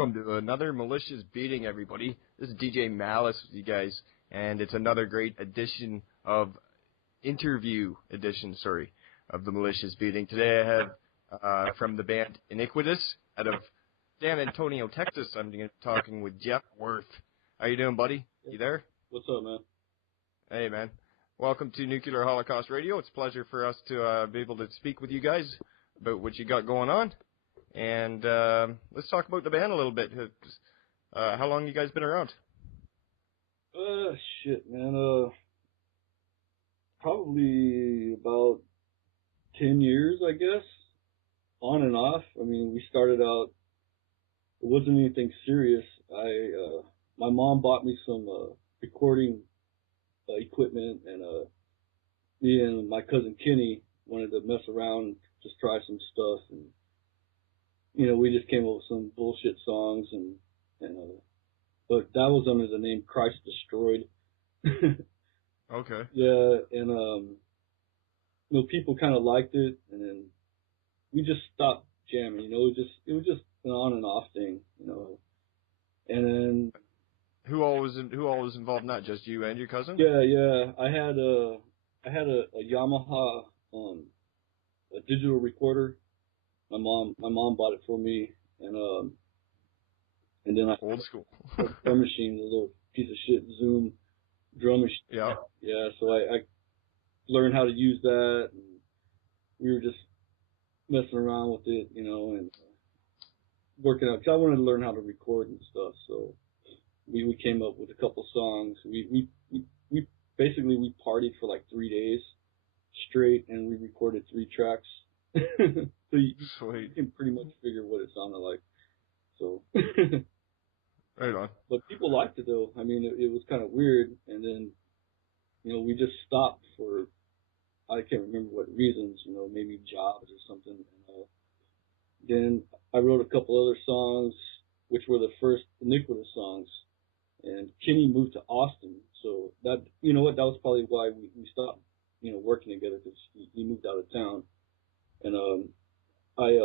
Welcome to another Malicious Beating, everybody. This is DJ Malice with you guys, and it's another great edition of interview edition, of the Malicious Beating. Today I have from the band Iniquitous out of San Antonio, Texas. I'm talking with Jeff Wirth. How you doing, buddy? You there? What's up, man? Hey, man. Welcome to Nuclear Holocaust Radio. It's a pleasure for us to be able to speak with you guys about what you got going on. And let's talk about the band a little bit. How long you guys been around? Shit, man. Probably about 10 years, I guess. On and off. I mean, we started out, it wasn't anything serious. My mom bought me some recording equipment, and me and my cousin Kenny wanted to mess around, just try some stuff, and you know, we just came up with some bullshit songs, but that was under the name Christ Destroyed. Okay. Yeah, and you know, people kind of liked it, and then we just stopped jamming. You know, it was just an on and off thing, you know. And then who all was involved in that? Just you and your cousin? Yeah. I had a Yamaha a digital recorder. My mom bought it for me, and then I old school drum machine, a little piece of shit Zoom drum machine. Yeah. Yeah. So I learned how to use that, and we were just messing around with it, you know, and working out. Cause I wanted to learn how to record and stuff. So we came up with a couple songs. We basically we partied for like 3 days straight, and we recorded 3 tracks. So you can pretty much figure what it sounded like. So right on. But people liked it though. I mean, it was kind of weird, and then you know we just stopped for I can't remember what reasons. You know, maybe jobs or something. And then I wrote a couple other songs, which were the first Iniquitous songs. And Kenny moved to Austin, so that you know what that was probably why we stopped working together, because he moved out of town. And I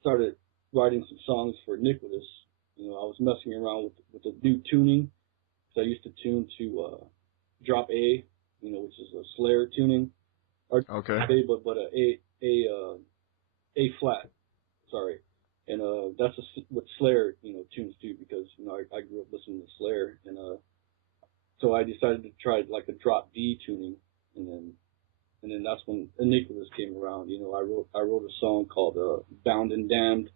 started writing some songs for Iniquitous. You know, I was messing around with the new tuning, because I used to tune to drop A, you know, which is a Slayer tuning. Or okay. A, but A flat. Sorry, and that's what Slayer tunes to, because you know I grew up listening to Slayer, and so I decided to try like a drop D tuning, and then that's when Iniquitous came around. You know, I wrote a song called Bound and Damned,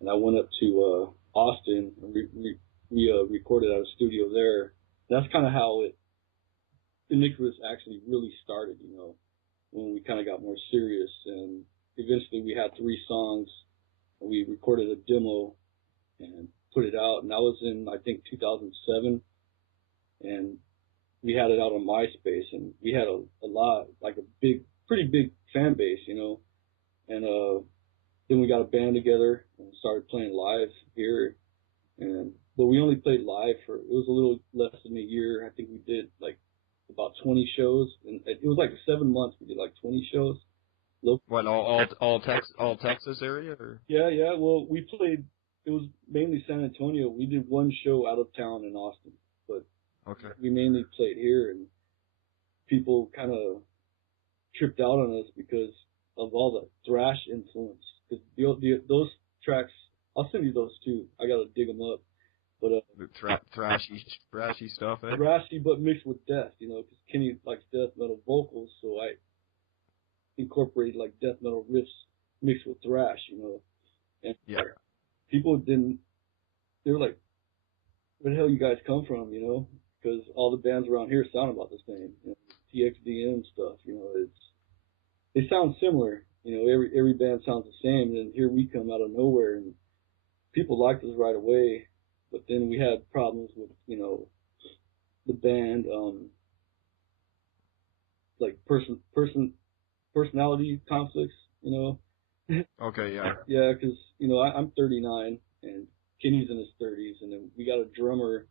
and I went up to Austin, and we recorded at a studio there. That's kind of how Iniquitous actually really started, you know, when we kind of got more serious, and eventually we had 3 songs, and we recorded a demo and put it out, and that was in, I think, 2007, and we had it out on MySpace, and we had a lot, like pretty big fan base, you know. And then we got a band together and started playing live here. But we only played live it was a little less than a year. I think we did like about 20 shows, and it was like 7 months. We did like 20 shows. What, all Texas area? Or? Yeah. Well, we played. It was mainly San Antonio. We did 1 show out of town in Austin, but okay. We mainly played here, and people kind of tripped out on us because of all the thrash influence. Because those tracks, I'll send you those too. I gotta dig them up. But the thrashy stuff, eh? Thrashy, but mixed with death, you know, because Kenny likes death metal vocals, so I incorporated like death metal riffs mixed with thrash, you know. And yeah. People they were like, where the hell you guys come from, you know? Because all the bands around here sound about the same, you know, TXDM stuff, you know, they sound similar, you know, every band sounds the same, and here we come out of nowhere, and people liked us right away, but then we had problems with, you know, the band, like personality conflicts, you know. Okay, yeah. Yeah, because, you know, I'm 39, and Kenny's in his 30s, and then we got a drummer.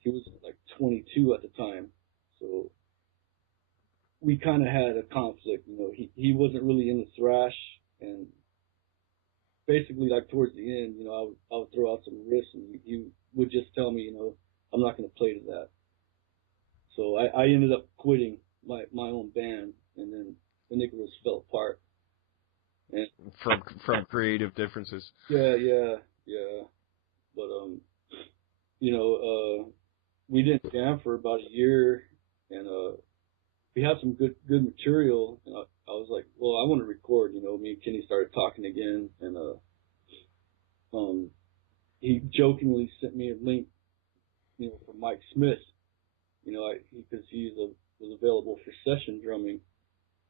He was like 22 at the time, so we kind of had a conflict. You know, he wasn't really into thrash, and basically, like towards the end, you know, I was throw out some riffs, and he would just tell me, I'm not going to play to that. So I ended up quitting my own band, and then Iniquitous fell apart. And from creative differences. Yeah. But we didn't jam for about a year, and we had some good material. And I was like, well, I want to record. Me and Kenny started talking again, and he jokingly sent me a link, from Mike Smith. Because he was available for session drumming.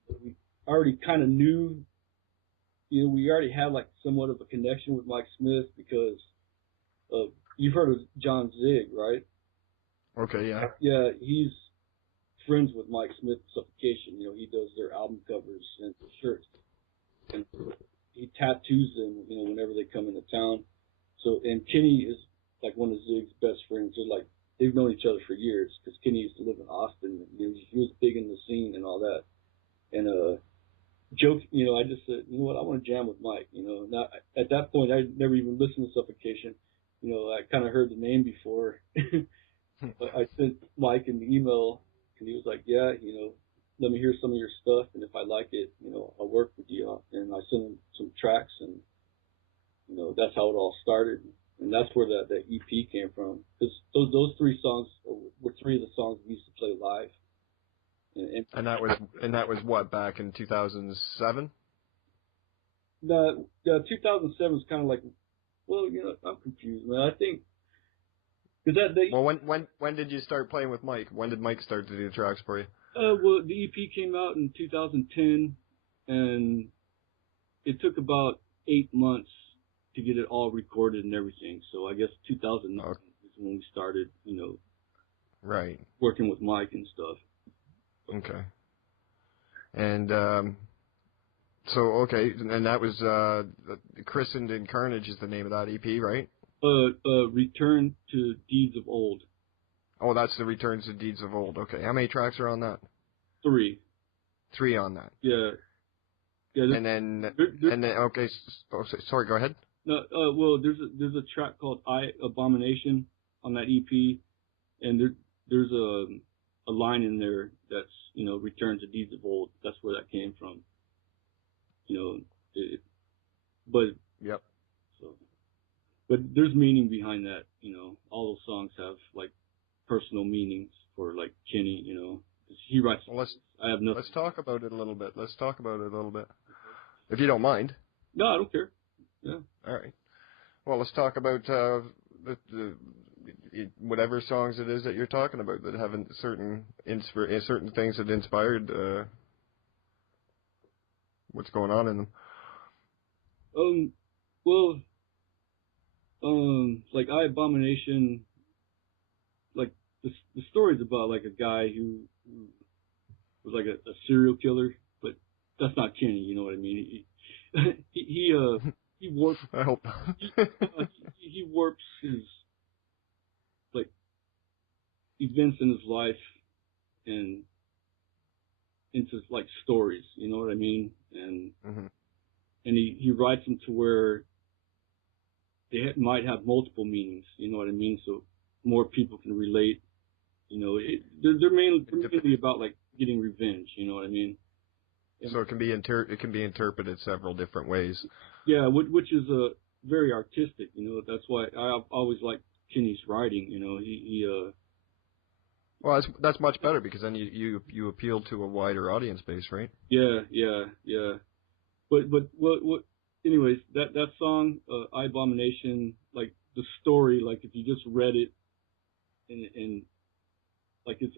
But we already kind of knew, we already had like somewhat of a connection with Mike Smith because you've heard of John Zig, right? Okay, yeah. Yeah, he's friends with Mike Smith Suffocation. He does their album covers and shirts. And he tattoos them, whenever they come into town. So, and Kenny is like one of Zig's best friends. They've known each other for years because Kenny used to live in Austin. He was big in the scene and all that. And I just said, you know what, I want to jam with Mike. Now, at that point, I never even listened to Suffocation. I kind of heard the name before. But I sent Mike an email, and he was like, yeah, let me hear some of your stuff, and if I like it, I'll work with you. And I sent him some tracks, and that's how it all started. And that's where that EP came from. Because those 3 songs were 3 of the songs we used to play live. And that was what, back in 2007? The 2007 is kind of like, well, I'm confused, man. I think because well, when did you start playing with Mike? When did Mike start to do the tracks for you? Well, the EP came out in 2010, and it took about 8 months to get it all recorded and everything. So I guess 2009 is when we started, right, working with Mike and stuff. Okay. And and that was Christened in Carnage is the name of that EP, right? Return to Deeds of Old. Oh, that's the Returns to Deeds of Old. Okay. How many tracks are on that? 3. 3 on that. Yeah. And then okay. Sorry, go ahead. No, well, there's a track called I Abomination on that EP, and there's a line in there that's Return to Deeds of Old. That's where that came from. But yep. So, but there's meaning behind that. All those songs have like personal meanings for like Kenny. He writes. Well, I have nothing. Let's talk about it a little bit. If you don't mind. No, I don't care. Yeah. All right. Well, let's talk about whatever songs it is that you're talking about that have certain things that inspired what's going on in them. Well, like I Abomination, like the story's about like a guy who was like a serial killer, but that's not Kenny. You know what I mean? He warps. I hope. he warps his like events in his life and into like stories. You know what I mean? And and he writes them to where they might have multiple meanings. You know what I mean? So more people can relate. They're mainly about like getting revenge. You know what I mean? So it can be interpreted several different ways. Yeah, which is very artistic. That's why I always like Kenny's writing. Well, that's much better because then you appeal to a wider audience base, right? Yeah. But what? Anyways, that song, I Abomination, like the story, like if you just read it, and like it's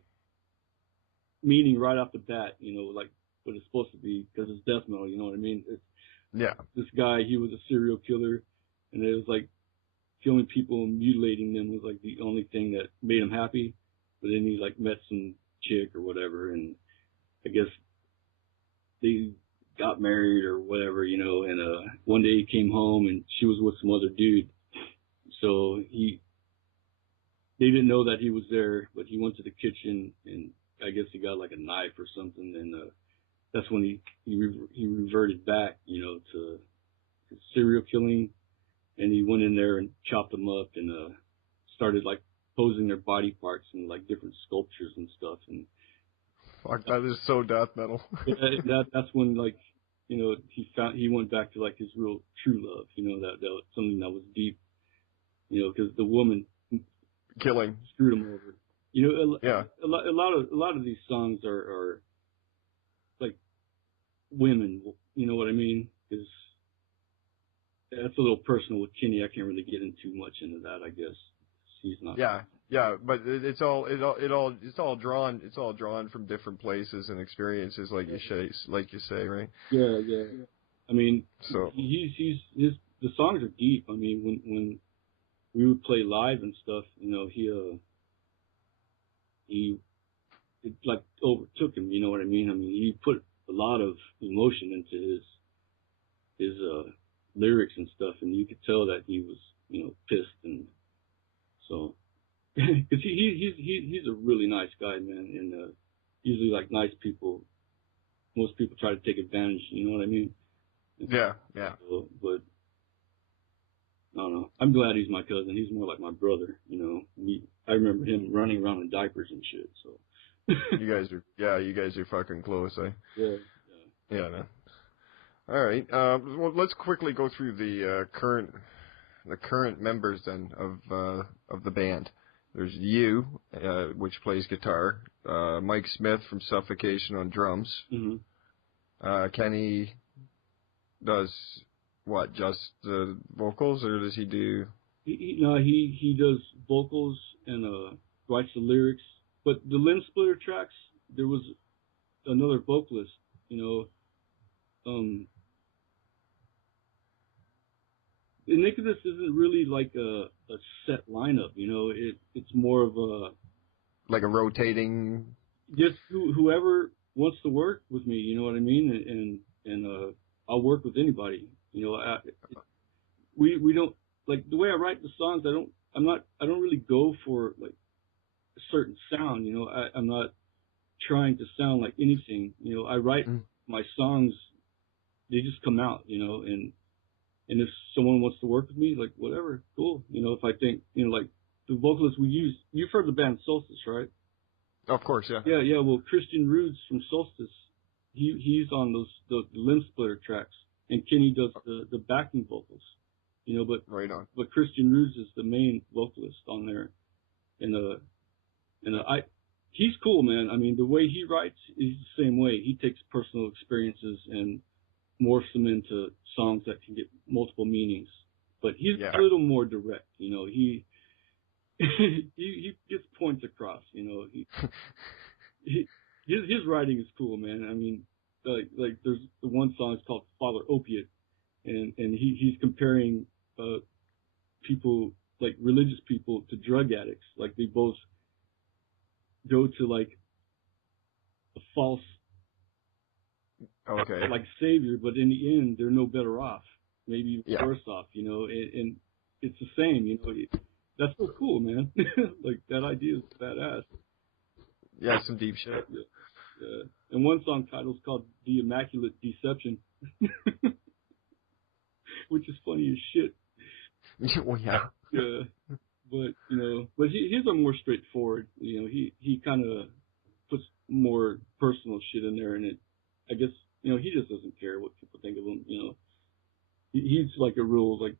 meaning right off the bat, like what it's supposed to be because it's death metal. You know what I mean? Yeah. This guy, he was a serial killer, and it was like killing people and mutilating them was like the only thing that made him happy. But then he like met some chick or whatever, and I guess they got married or whatever, and one day he came home and she was with some other dude. So they didn't know that he was there, but he went to the kitchen and I guess he got like a knife or something, and that's when he reverted back, to serial killing. and he went in there and chopped them up and started like posing their body parts and like different sculptures and stuff. And fuck, that is so death metal. that's when like, you know, he went back to like his real true love, you know, that was something that was deep, you know, because the woman killing screwed him over. You know, yeah. a lot of these songs are like women, you know what I mean? Because that's a little personal with Kenny. I can't really get into much into that, I guess. He's not. Yeah, but it's all drawn from different places and experiences, like you say, right? Yeah. I mean, so the songs are deep. I mean, when we would play live and stuff, you know, it like overtook him. You know what I mean? I mean, he put a lot of emotion into his lyrics and stuff, and you could tell that he was, you know, pissed. And so, because he's a really nice guy, man, and usually like nice people, most people try to take advantage. You know what I mean? Yeah. So, but I don't know. I'm glad he's my cousin. He's more like my brother. You know, I remember him running around in diapers and shit. So. you guys are fucking close, eh? Yeah. Yeah, man. All right. Well, let's quickly go through the current members then of the band. There's you, which plays guitar. Mike Smith from Suffocation on drums. Mm-hmm. Kenny does what? Just the vocals, or does he do? He does vocals and writes the lyrics. But the Limb Splitter tracks, there was another vocalist. You know, Iniquitous isn't really like a set lineup. You know, it's more of a like a rotating. Just whoever wants to work with me. You know what I mean? And I'll work with anybody. You know, we don't like the way I write the songs. I don't really go for like a certain sound. You know, I'm not trying to sound like anything. You know, I write my songs, they just come out. You know, and if someone wants to work with me, like whatever, cool. You know, if I think, you know, like the vocalist we use, you've heard the band Solstice, right? Of course, yeah. Yeah. Well, Christian Rudes from Solstice, he's on the Limb Splitter tracks, and Kenny does the backing vocals. You know, but right on. But Christian Rudes is the main vocalist on there, and he's cool, man. I mean, the way he writes is the same way. He takes personal experiences and morphs them into songs that can get multiple meanings. But he's a little more direct. You know, he gets points across. You know, his writing is cool, man. I mean, like there's the one song is called Father Opiate, and he's comparing people, like religious people, to drug addicts. Like they both go to like a false like savior, but in the end they're no better off, maybe worse off, you know, and it's the same, you know. That's so cool, man. Like that idea is badass. Yeah, some deep shit. Yeah. And one song title is called The Immaculate Deception, which is funny as shit. Well, yeah. Yeah. But, you know, but his are more straightforward. You know, he kind of puts more personal shit in there, and it, I guess, you know, he just doesn't care what people think of him, you know. He's like a real, like,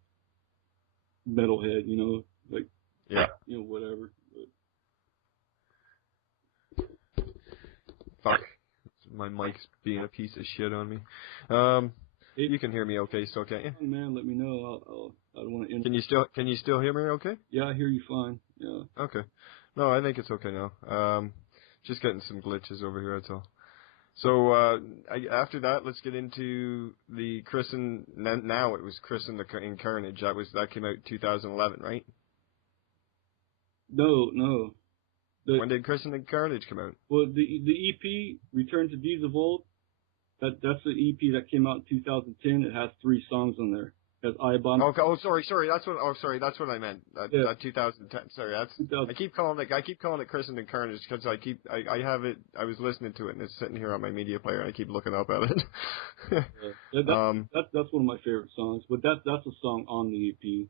metalhead, you know, like, you know, whatever. But. Fuck. My mic's being a piece of shit on me. You can hear me okay still, can't you? Man, let me know. I don't want to. Can you still hear me okay? Yeah, I hear you fine. Yeah. Okay. No, I think it's okay now. Just getting some glitches over here, that's all. So after that, let's get into the Christen. Now it was Christen in Carnage. That came out in 2011, right? No. When did Christen in Carnage come out? Well, the EP Return to Deeds of Old. That's the EP that came out in 2010. It has 3 songs on there, as I-bomb. Okay. Oh, sorry. That's what I meant. Yeah. 2010. Sorry, that's. 2000. I keep calling it Christendom Carnage because I have it. I was listening to it and it's sitting here on my media player and I keep looking up at it. That's one of my favorite songs, but that's a song on the EP.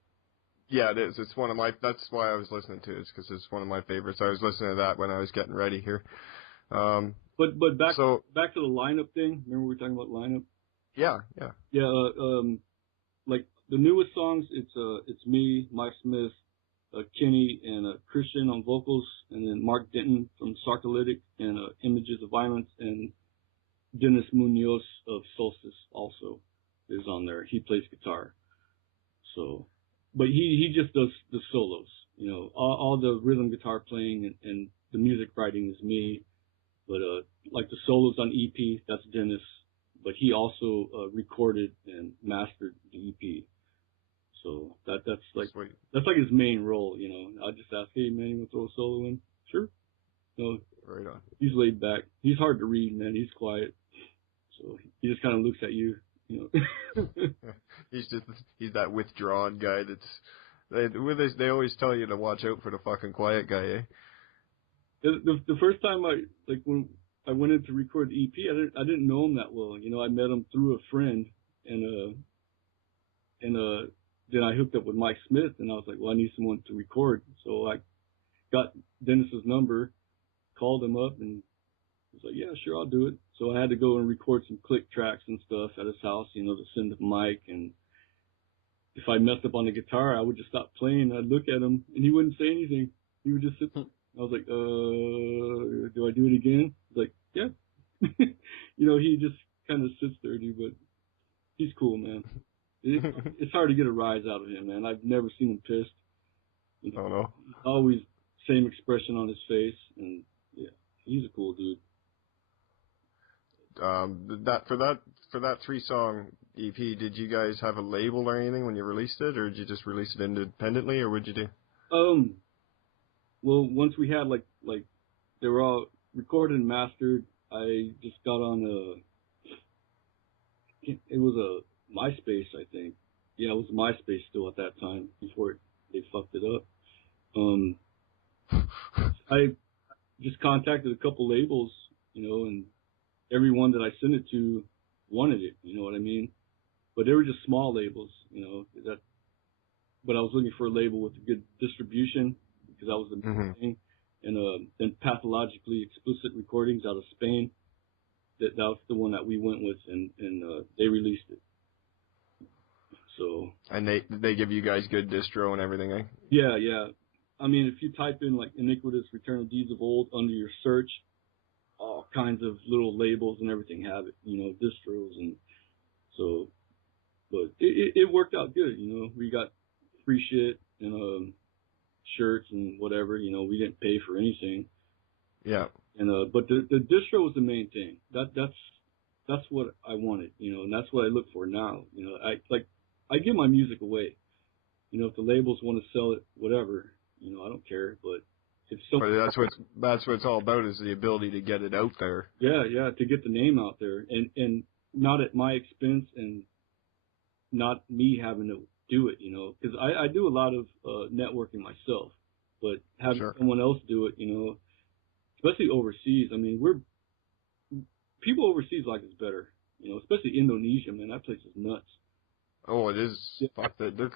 Yeah, it is. It's one of my. That's why I was listening to it. It's because it's one of my favorites. I was listening to that when I was getting ready here. But back to the lineup thing. Remember we were talking about lineup? Yeah. Like the newest songs, it's me, Mike Smith, Kenny, and Christian on vocals, and then Mark Denton from Sarcolytic and Images of Violence, and Dennis Munoz of Solstice also is on there. He plays guitar. So, but he just does the solos. You know, all the rhythm guitar playing and the music writing is me. But like the solos on EP, that's Dennis. But he also recorded and mastered the EP. So that's like Sweet. That's like his main role, you know. I just ask, hey man, you want to throw a solo in? Sure. No, Right on. he's laid back. He's hard to read, man. He's quiet. So he just kind of looks at you, you know. He's that withdrawn guy they always tell you to watch out for the fucking quiet guy, eh? The first time when I went in to record the EP, I didn't know him that well. You know, I met him through a friend, and then I hooked up with Mike Smith, and I was like, well, I need someone to record. So I got Dennis's number, called him up, and he was like, yeah, sure, I'll do it. So I had to go and record some click tracks and stuff at his house, you know, to send to Mike. And if I messed up on the guitar, I would just stop playing. I'd look at him, and he wouldn't say anything. He would just sit there. I was like, do I do it again? He's like, yeah. You know, he just kind of sits there, dude, but he's cool, man. It's hard to get a rise out of him, man. I've never seen him pissed. You know, Oh no. always same expression on his face, and yeah, he's a cool dude. For that 3-song EP, did you guys have a label or anything when you released it, or did you just release it independently, or what'd you do? Well, once we had like they were all recorded and mastered, I just got on it was a MySpace, I think. Yeah, it was MySpace still at that time before they fucked it up. I just contacted a couple labels, you know, and everyone that I sent it to wanted it, you know what I mean? But they were just small labels, you know, but I was looking for a label with a good distribution because that was the main thing. And then Pathologically Explicit Recordings out of Spain, that was the one that we went with, and they released it. So. And they give you guys good distro and everything, eh? Yeah. I mean, if you type in like Iniquitous, Return of Deeds of Old under your search, all kinds of little labels and everything have it, you know, distros, and so. But it worked out good, you know. We got free shit and shirts and whatever, you know. We didn't pay for anything. Yeah. And but the distro was the main thing. That's what I wanted, you know, and that's what I look for now. You know, I give my music away. You know, if the labels want to sell it, whatever, you know, I don't care. But if But that's what it's all about, is the ability to get it out there. Yeah, to get the name out there, and not at my expense, and not me having to do it, you know, because I do a lot of networking myself, but having someone else do it, you know, especially overseas. I mean, people overseas like it's better, you know, especially Indonesia, man. That place is nuts. Oh, it is. Yeah. Fuck that. They're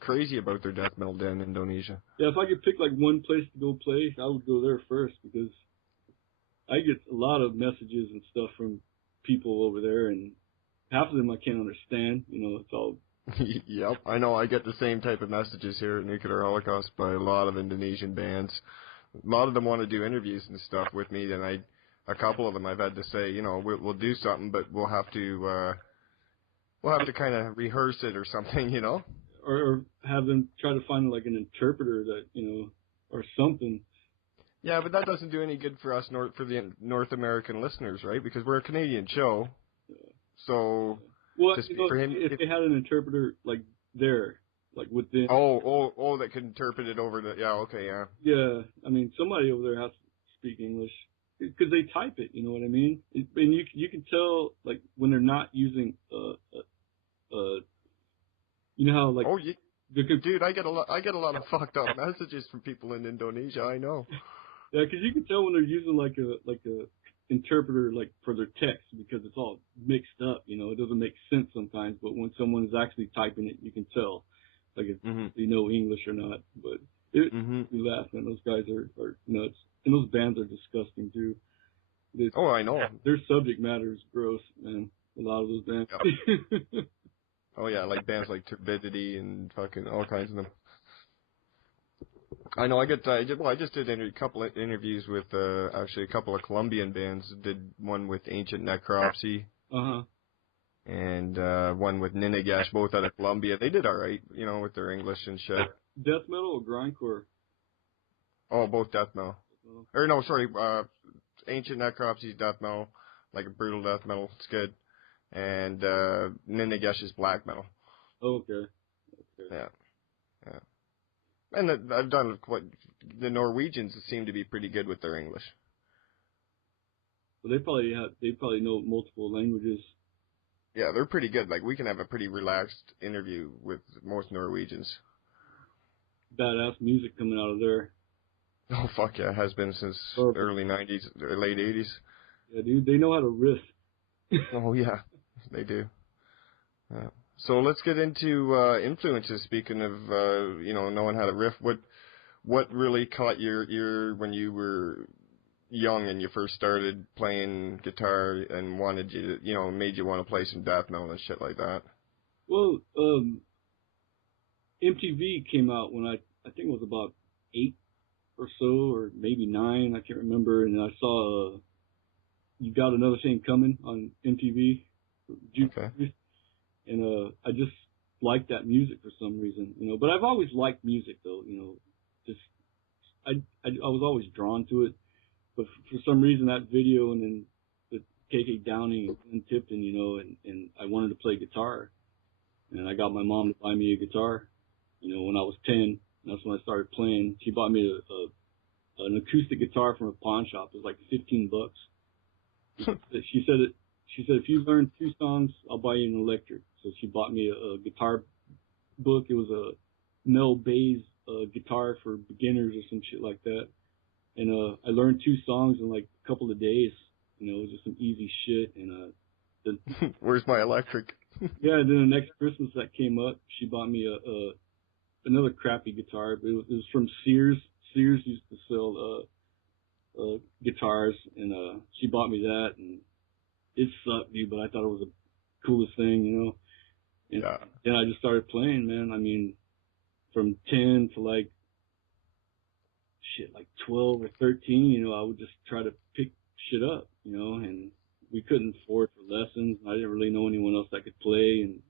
crazy about their death metal down in Indonesia. Yeah, if I could pick like one place to go play, I would go there first, because I get a lot of messages and stuff from people over there, and half of them I can't understand. You know, it's all. Yep, I know. I get the same type of messages here at Nuclear Holocaust by a lot of Indonesian bands. A lot of them want to do interviews and stuff with me, and a couple of them I've had to say, you know, we'll do something, but we'll have to kind of rehearse it or something, you know. Or have them try to find like an interpreter that, you know, or something. Yeah, but that doesn't do any good for us, for the North American listeners, right? Because we're a Canadian show, so. Well, you know, if they had an interpreter like there, like within. Oh, that could interpret it over the. Yeah, okay, yeah. Yeah, I mean, somebody over there has to speak English, because they type it. You know what I mean? And you can tell, like, when they're not using You know how like Oh, dude, I get a lot of fucked up messages from people in Indonesia. I know. Yeah, because you can tell when they're using like a interpreter like for their text because it's all mixed up. You know, it doesn't make sense sometimes. But when someone is actually typing it, you can tell like if they know English or not. But we laugh, man. Those guys are nuts, and those bands are disgusting too. Oh, I know. Their subject matter is gross, man. A lot of those bands. Yep. Oh yeah, like bands like Turbidity and fucking all kinds of them. I know. I just did a couple of interviews with actually a couple of Colombian bands. Did one with Ancient Necropsy. And one with Iniquitous, both out of Colombia. They did all right, you know, with their English and shit. Death metal or grindcore? Oh, both death metal. Or no, sorry, Ancient Necropsy's death metal, like a brutal death metal. It's good. And Iniquitous is black metal. Okay. Yeah. And I've done quite. The Norwegians seem to be pretty good with their English. Well, they probably know multiple languages. Yeah, they're pretty good. Like, we can have a pretty relaxed interview with most Norwegians. Badass music coming out of there. Oh, fuck yeah. It has been since early 90s, or late 80s. Yeah, dude, they know how to riff. Oh, yeah, they do. So let's get into influences. Speaking of, knowing how to riff, what really caught your ear when you were young and you first started playing guitar and made you want to play some death metal and shit like that? Well, MTV came out when I think it was about 8 or so, or maybe 9, I can't remember, and I saw You Got Another Thing Coming on MTV. Okay. And I just liked that music for some reason, you know. But I've always liked music, though, you know. Just I was always drawn to it. But for some reason, that video and then the KK Downing and Tipton, you know, and I wanted to play guitar. And I got my mom to buy me a guitar, you know, when I was 10. That's when I started playing. She bought me an acoustic guitar from a pawn shop. It was like $15. She said if you learn 2 songs, I'll buy you an electric. So she bought me a guitar book. It was a Mel Bay's guitar for beginners or some shit like that. And I learned 2 songs in like a couple of days. You know, it was just some easy shit. And where's my electric? Yeah, and then the next Christmas that came up, she bought me another crappy guitar. But it was from Sears. Sears used to sell guitars, and she bought me that, and it sucked, dude. But I thought it was the coolest thing, you know. And then I just started playing, man. I mean, from 10 to like 12 or 13, you know, I would just try to pick shit up, you know, and we couldn't afford for lessons. I didn't really know anyone else that could play, and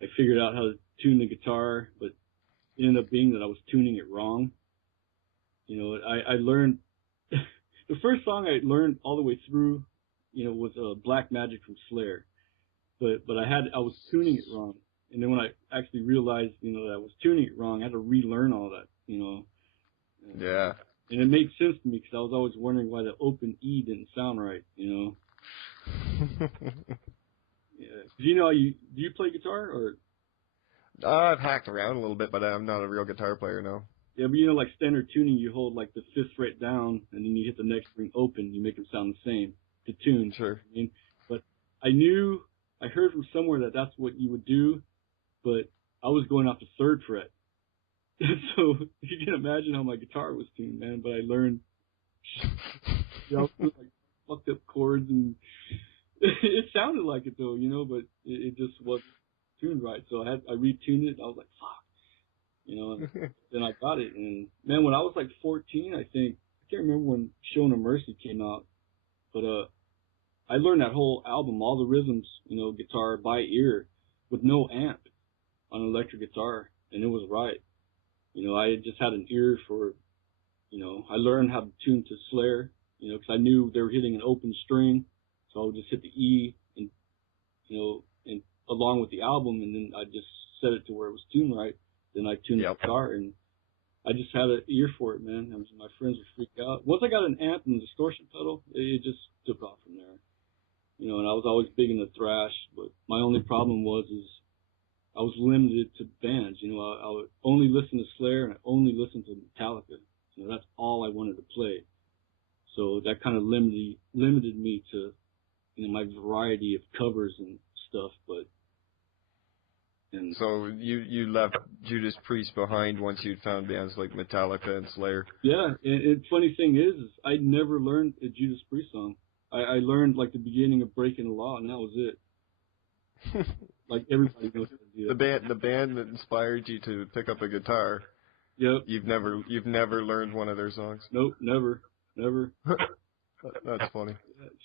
I figured out how to tune the guitar, but it ended up being that I was tuning it wrong. You know, I learned, the first song I learned all the way through, you know, was Black Magic from Slayer, but I was tuning it wrong. And then when I actually realized, you know, that I was tuning it wrong, I had to relearn all that, you know. Yeah. And it made sense to me because I was always wondering why the open E didn't sound right, you know. Yeah. Do you play guitar or? I've hacked around a little bit, but I'm not a real guitar player, no. Yeah, but you know, like standard tuning, you hold like the 5th fret down, and then you hit the next string open. You make them sound the same to tune. Sure. I mean, but I heard from somewhere that that's what you would do, but I was going off the 3rd fret. So you can imagine how my guitar was tuned, man. But I learned, you know, like fucked up chords, and it sounded like it though, you know, but it just wasn't tuned right. So I retuned it. I was like, fuck, you know. Then I got it, and man, when I was like 14, I think, I can't remember when Show No Mercy came out, but I learned that whole album, all the rhythms, you know, guitar by ear, with no amp on an electric guitar, and it was right. You know, I just had an ear for, you know, I learned how to tune to Slayer, you know, because I knew they were hitting an open string, so I would just hit the E, and, you know, and along with the album, and then I just set it to where it was tuned right. Then I tuned the guitar, and I just had an ear for it, man. My friends would freak out. Once I got an amp and a distortion pedal, it just took off from there. You know, and I was always big into thrash, but my only problem was I was limited to bands. You know, I would only listen to Slayer and I only listen to Metallica. You know, that's all I wanted to play. So that kind of limited me to, you know, my variety of covers and stuff. So you left Judas Priest behind once you'd found bands like Metallica and Slayer. Yeah, and funny thing is I never learned a Judas Priest song. I learned like the beginning of Breaking the Law, and that was it. Like everybody knows how to do it. The band that inspired you to pick up a guitar. Yep. You've never learned one of their songs. Nope, never. That's funny.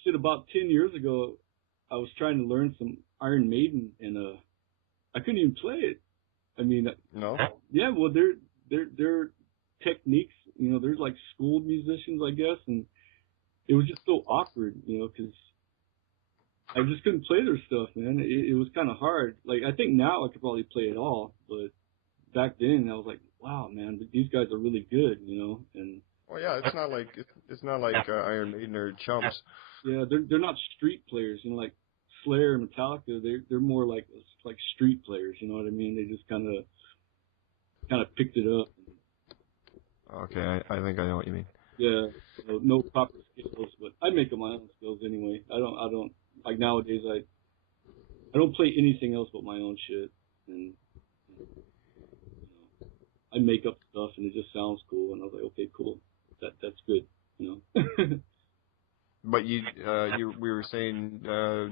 Shit, about 10 years ago, I was trying to learn some Iron Maiden, and I couldn't even play it. I mean, no. Yeah, well, they're techniques. You know, there's like schooled musicians, I guess, and it was just so awkward, you know, because I just couldn't play their stuff, man. It was kind of hard. Like, I think now I could probably play it all, but back then I was like, wow, man, these guys are really good, you know. And well, yeah, it's not like Iron Maiden or Chumps. Yeah, they're not street players, you know, like Slayer and Metallica. They're more like street players, you know what I mean? They just kind of picked it up. Okay, I think I know what you mean. Yeah, so no proper skills, but I make up my own skills anyway. I don't like nowadays. I don't play anything else but my own shit, and you know, I make up stuff and it just sounds cool. And I was like, okay, cool, that's good, you know. But we were saying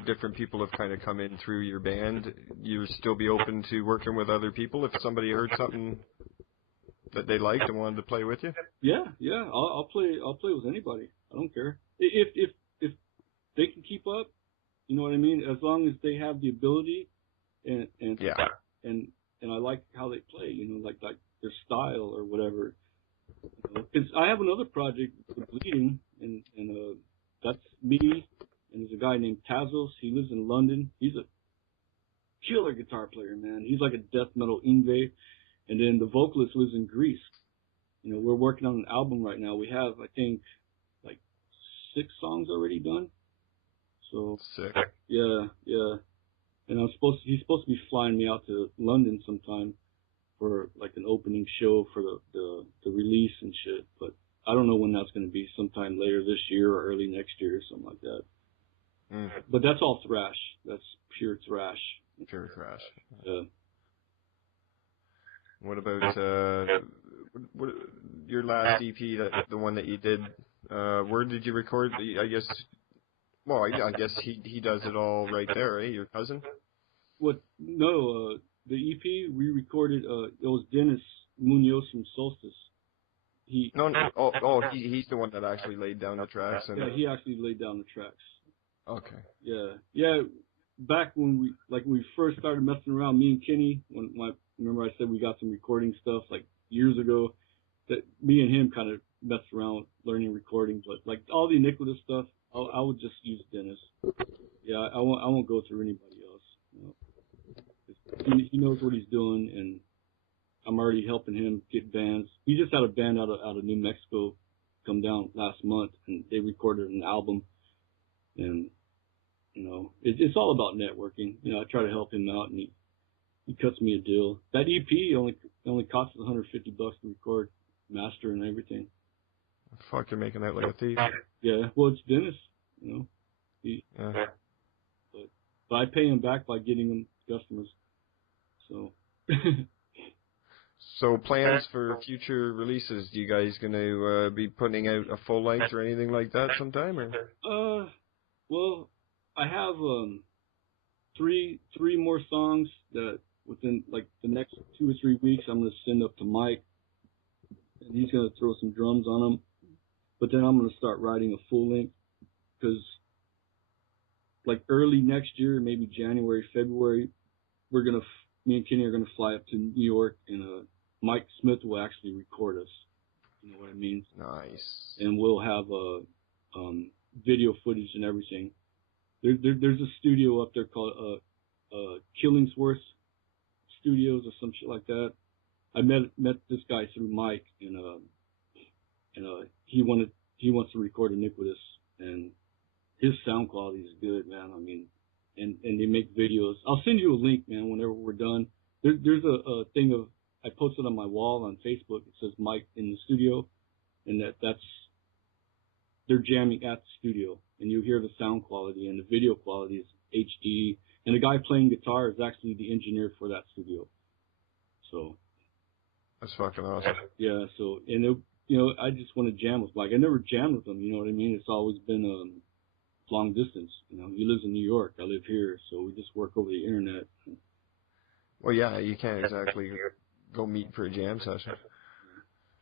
different people have kind of come in through your band. You would still be open to working with other people if somebody heard something that they liked and wanted to play with you? Yeah, I'll play with anybody. I don't care. If they can keep up, you know what I mean? As long as they have the ability and yeah. And I like how they play, you know, like their style or whatever. You know, 'cause I have another project, The Bleeding, and that's me, and there's a guy named Tazos. He lives in London. He's a killer guitar player, man. He's like a death metal Ingve. And then the vocalist lives in Greece. You know, we're working on an album right now. We have, I think, like 6 songs already done. So sick. Yeah. And he's supposed to be flying me out to London sometime for like an opening show for the release and shit. But I don't know when that's going to be. Sometime later this year or early next year or something like that. Mm. But that's all thrash. That's pure thrash. Pure thrash. Yeah. What about your last EP, the one that you did? Where did you record? I guess he does it all right there, eh? Your cousin? What? No, the EP we recorded. It was Dennis Munoz from Solstice. He's the one that actually laid down the tracks. Yeah, he actually laid down the tracks. Okay. Yeah. Back when we first started messing around, me and Kenny, remember I said we got some recording stuff like years ago, that me and him kind of messed around learning recording, but like all the Iniquitous stuff, I would just use Dennis. Yeah, I won't go through anybody else. You know? He knows what he's doing, and I'm already helping him get bands. He just had a band out of New Mexico come down last month, and they recorded an album, and you know, it's all about networking. You know, I try to help him out, and he cuts me a deal. That EP only cost us $150 to record, master, and everything. Fuck, you're making out like a thief. Yeah, well, it's Dennis, you know. But I pay him back by getting him customers. So. So plans for future releases? You guys gonna be putting out a full length or anything like that sometime, or? Well, I have 3 more songs that within like the next 2 or 3 weeks I'm gonna send up to Mike, and he's gonna throw some drums on them. But then I'm gonna start writing a full length, because like early next year, maybe January, February, me and Kenny are gonna fly up to New York, and Mike Smith will actually record us. You know what I mean? Nice. And we'll have video footage and everything. There's a studio up there called Killingsworth Studios or some shit like that. I met this guy through Mike, and he wants to record Iniquitous, and his sound quality is good, man. I mean, and they make videos. I'll send you a link, man, whenever we're done. There's a thing of, I posted on my wall on Facebook. It says Mike in the studio, and they're jamming at the studio, and you hear the sound quality and the video quality is HD, and the guy playing guitar is actually the engineer for that studio. So that's fucking awesome. Yeah. So I just want to jam with Mike. I never jammed with him. You know what I mean? It's always been long distance. He lives in New York. I live here, so we just work over the internet. Well, yeah, you can't exactly go meet for a jam session.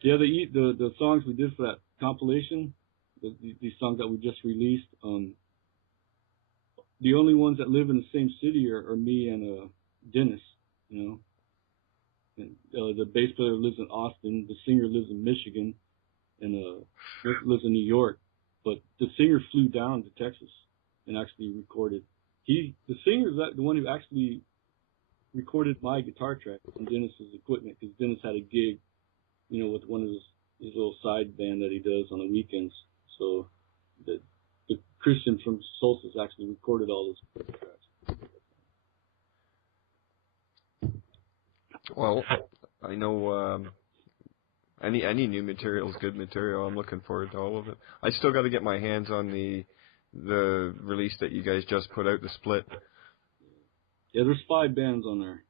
Yeah, the songs we did for that compilation, these songs that we just released, the only ones that live in the same city are me and Dennis. And, the bass player lives in Austin. The singer lives in Michigan, and Wirth lives in New York. But the singer flew down to Texas and actually recorded. The singer is the one who actually recorded my guitar track on Dennis's equipment, because Dennis had a gig, with one of his little side band that he does on the weekends. So the Christian from Solstice actually recorded all those tracks. Well, I know any new material is good material. I'm looking forward to all of it. I still got to get my hands on the release that you guys just put out, the split. Yeah, there's 5 bands on there.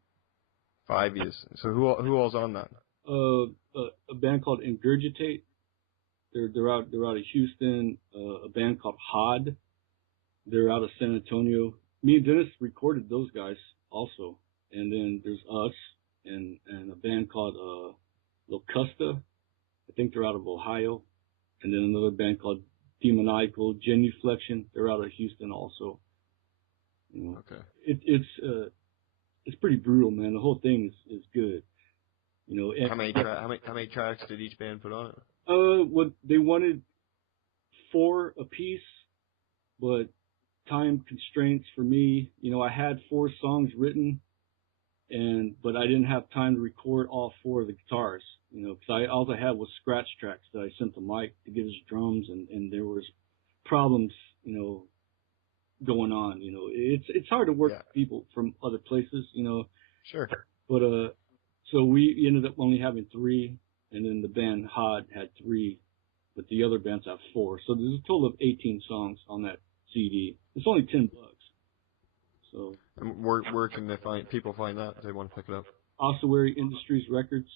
5 years. So who all's on that? A band called Ingurgitate. They're out of Houston. A band called Hod. They're out of San Antonio. Me and Dennis recorded those guys also. And then there's us and a band called Locusta. I think they're out of Ohio. And then another band called Demoniacal Genuflection. They're out of Houston also. Okay. It's pretty brutal, man. The whole thing is good. How many tracks did each band put on it? What they wanted 4 apiece, but time constraints for me. I had 4 songs written, but I didn't have time to record all 4 of the guitars. Because all I had was scratch tracks that I sent to Mike to get his drums, and there was problems, going on. It's hard to work with people from other places. Sure. But so we ended up only having 3, and then the band Hod had 3, but the other bands have 4. So there's a total of 18 songs on that CD. It's only $10. So. And where can people find that if they want to pick it up? Ossuary Industries Records,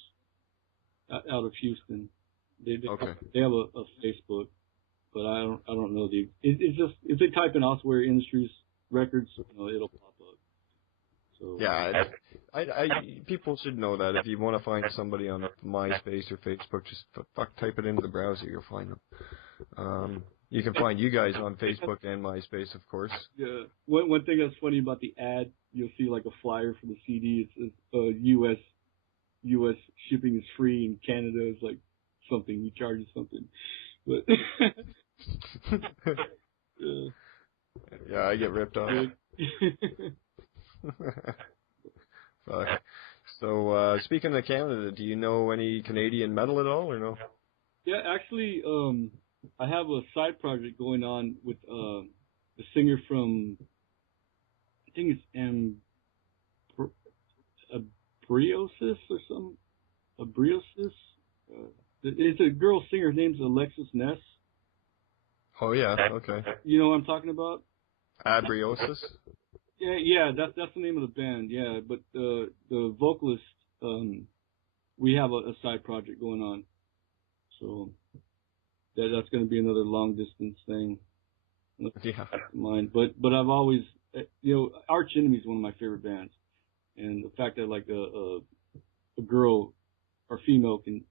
out of Houston. They have a Facebook, but I don't know it's just, if they type in Ossuary Industries Records, it'll pop up. So. Yeah, people should know that. If you want to find somebody on MySpace or Facebook, just type it into the browser, you'll find them. You can find you guys on Facebook and MySpace, of course. Yeah. One thing that's funny about the ad, you'll see like a flyer for the CD. It's U.S. shipping is free, and Canada is like something. He charges something. But yeah, I get ripped off. Fuck. So, speaking of Canada, do you know any Canadian metal at all, or no? Yeah, actually, I have a side project going on with the singer from, I think it's Abriosis or something. Abriosis. It's a girl singer. Her name's Alexis Ness. Oh yeah, okay. You know what I'm talking about? Abriosis. Yeah, that's the name of the band. Yeah, but the vocalist, we have a side project going on, so that's going to be another long distance thing. Yeah. Mine, but I've always, Arch Enemy is one of my favorite bands, and the fact that like a girl or female can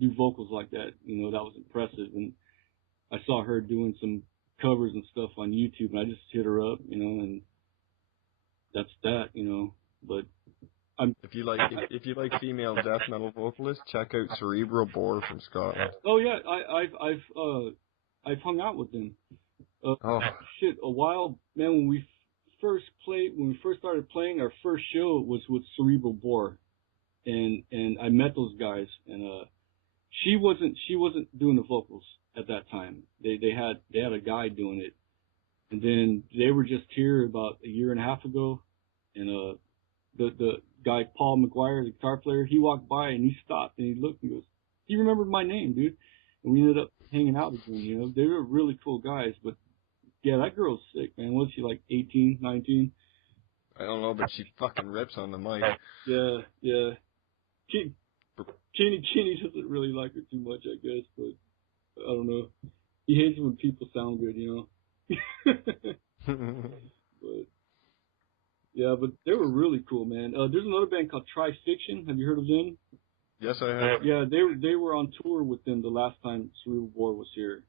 do vocals like that, that was impressive. And I saw her doing some covers and stuff on YouTube, and I just hit her up, and that's that, But if you like female death metal vocalists, check out Cerebral Bore from Scotland. Oh yeah, I've hung out with them. A while, man. When we first started playing, our first show was with Cerebral Bore, and I met those guys, and she wasn't doing the vocals at that time. They had a guy doing it, and then they were just here about a year and a half ago, and the guy Paul McGuire, the guitar player, he walked by and he stopped and he looked and goes, he remembered my name, dude. And we ended up hanging out with them. You know, they were really cool guys. But yeah, that girl's sick, man. Was she like 18, 19? I don't know, but she fucking rips on the mic. Yeah, yeah. Kenny doesn't really like her too much, I guess, but I don't know. He hates it when people sound good, you know. But yeah, but they were really cool, man. There's another band called Tri-Fiction. Have you heard of them? Yes, I have. Yeah, they were on tour with them the last time Cerebral Bore was here,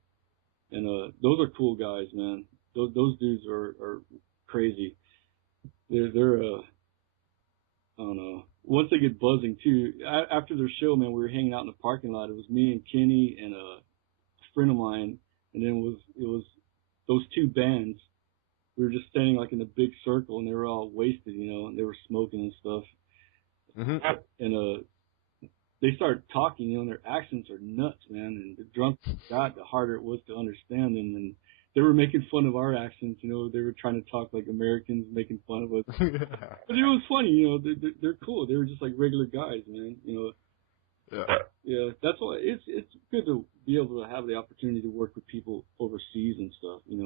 and those are cool guys, man. Those dudes are crazy. They're I don't know. Once they get buzzing too, after their show, man, we were hanging out in the parking lot. It was me and Kenny and a friend of mine, and then it was those two bands. We were just standing like in a big circle, and they were all wasted, you know, and they were smoking and stuff. Mm-hmm. And they started talking, you know, and their accents are nuts, man. And the drunker it got, the harder it was to understand them. And they were making fun of our accents, you know. They were trying to talk like Americans, making fun of us. But it was funny, you know. They're cool. They were just like regular guys, man. You know. Yeah. Yeah. That's why it's good to be able to have the opportunity to work with people overseas and stuff. You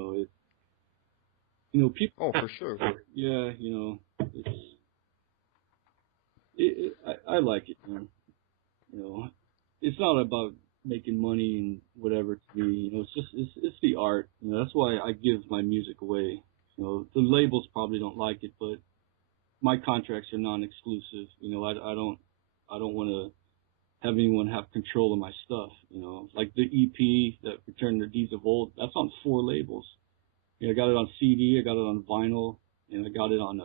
know, people. Oh, for sure. Yeah, you know, I like it, man. You know, it's not about making money and whatever to me. You know, it's the art. You know, that's why I give my music away. You know, the labels probably don't like it, but my contracts are non-exclusive. You know, I don't want to have anyone have control of my stuff. You know, like the EP that Return the Deeds of Old, that's on 4 labels. You know, I got it on CD, I got it on vinyl, and I got it on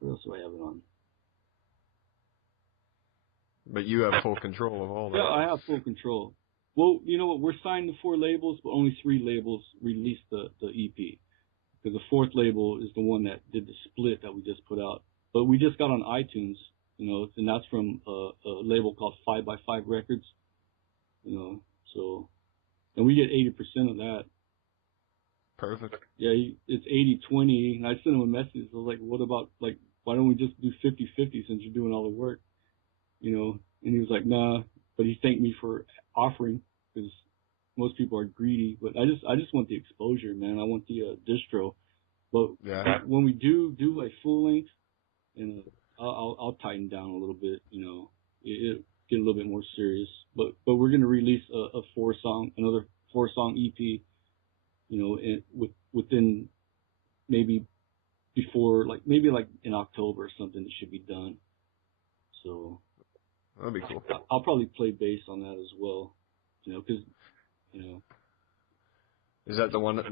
what else do I have it on? But you have full control of all that. Yeah, I have full control. Well, you know what? We're signed to 4 labels, but only 3 labels released the EP. Because the 4th label is the one that did the split that we just put out. But we just got on iTunes, you know, and that's from a label called 5x5 Records, you know. So, and we get 80% of that. Perfect. Yeah, it's 80-20, and I sent him a message. I was like, what about, like, why don't we just do 50-50 since you're doing all the work? You know, and he was like, nah, but he thanked me for offering, because most people are greedy, but I just want the exposure, man. I want the distro. But yeah. when we do like full length, and I'll tighten down a little bit, you know, it get a little bit more serious. But we're gonna release another 4-song EP, you know, within maybe in October or something. It should be done. So That'd be cool. I'll probably play bass on that as well, you know, because, you know. Is that the one that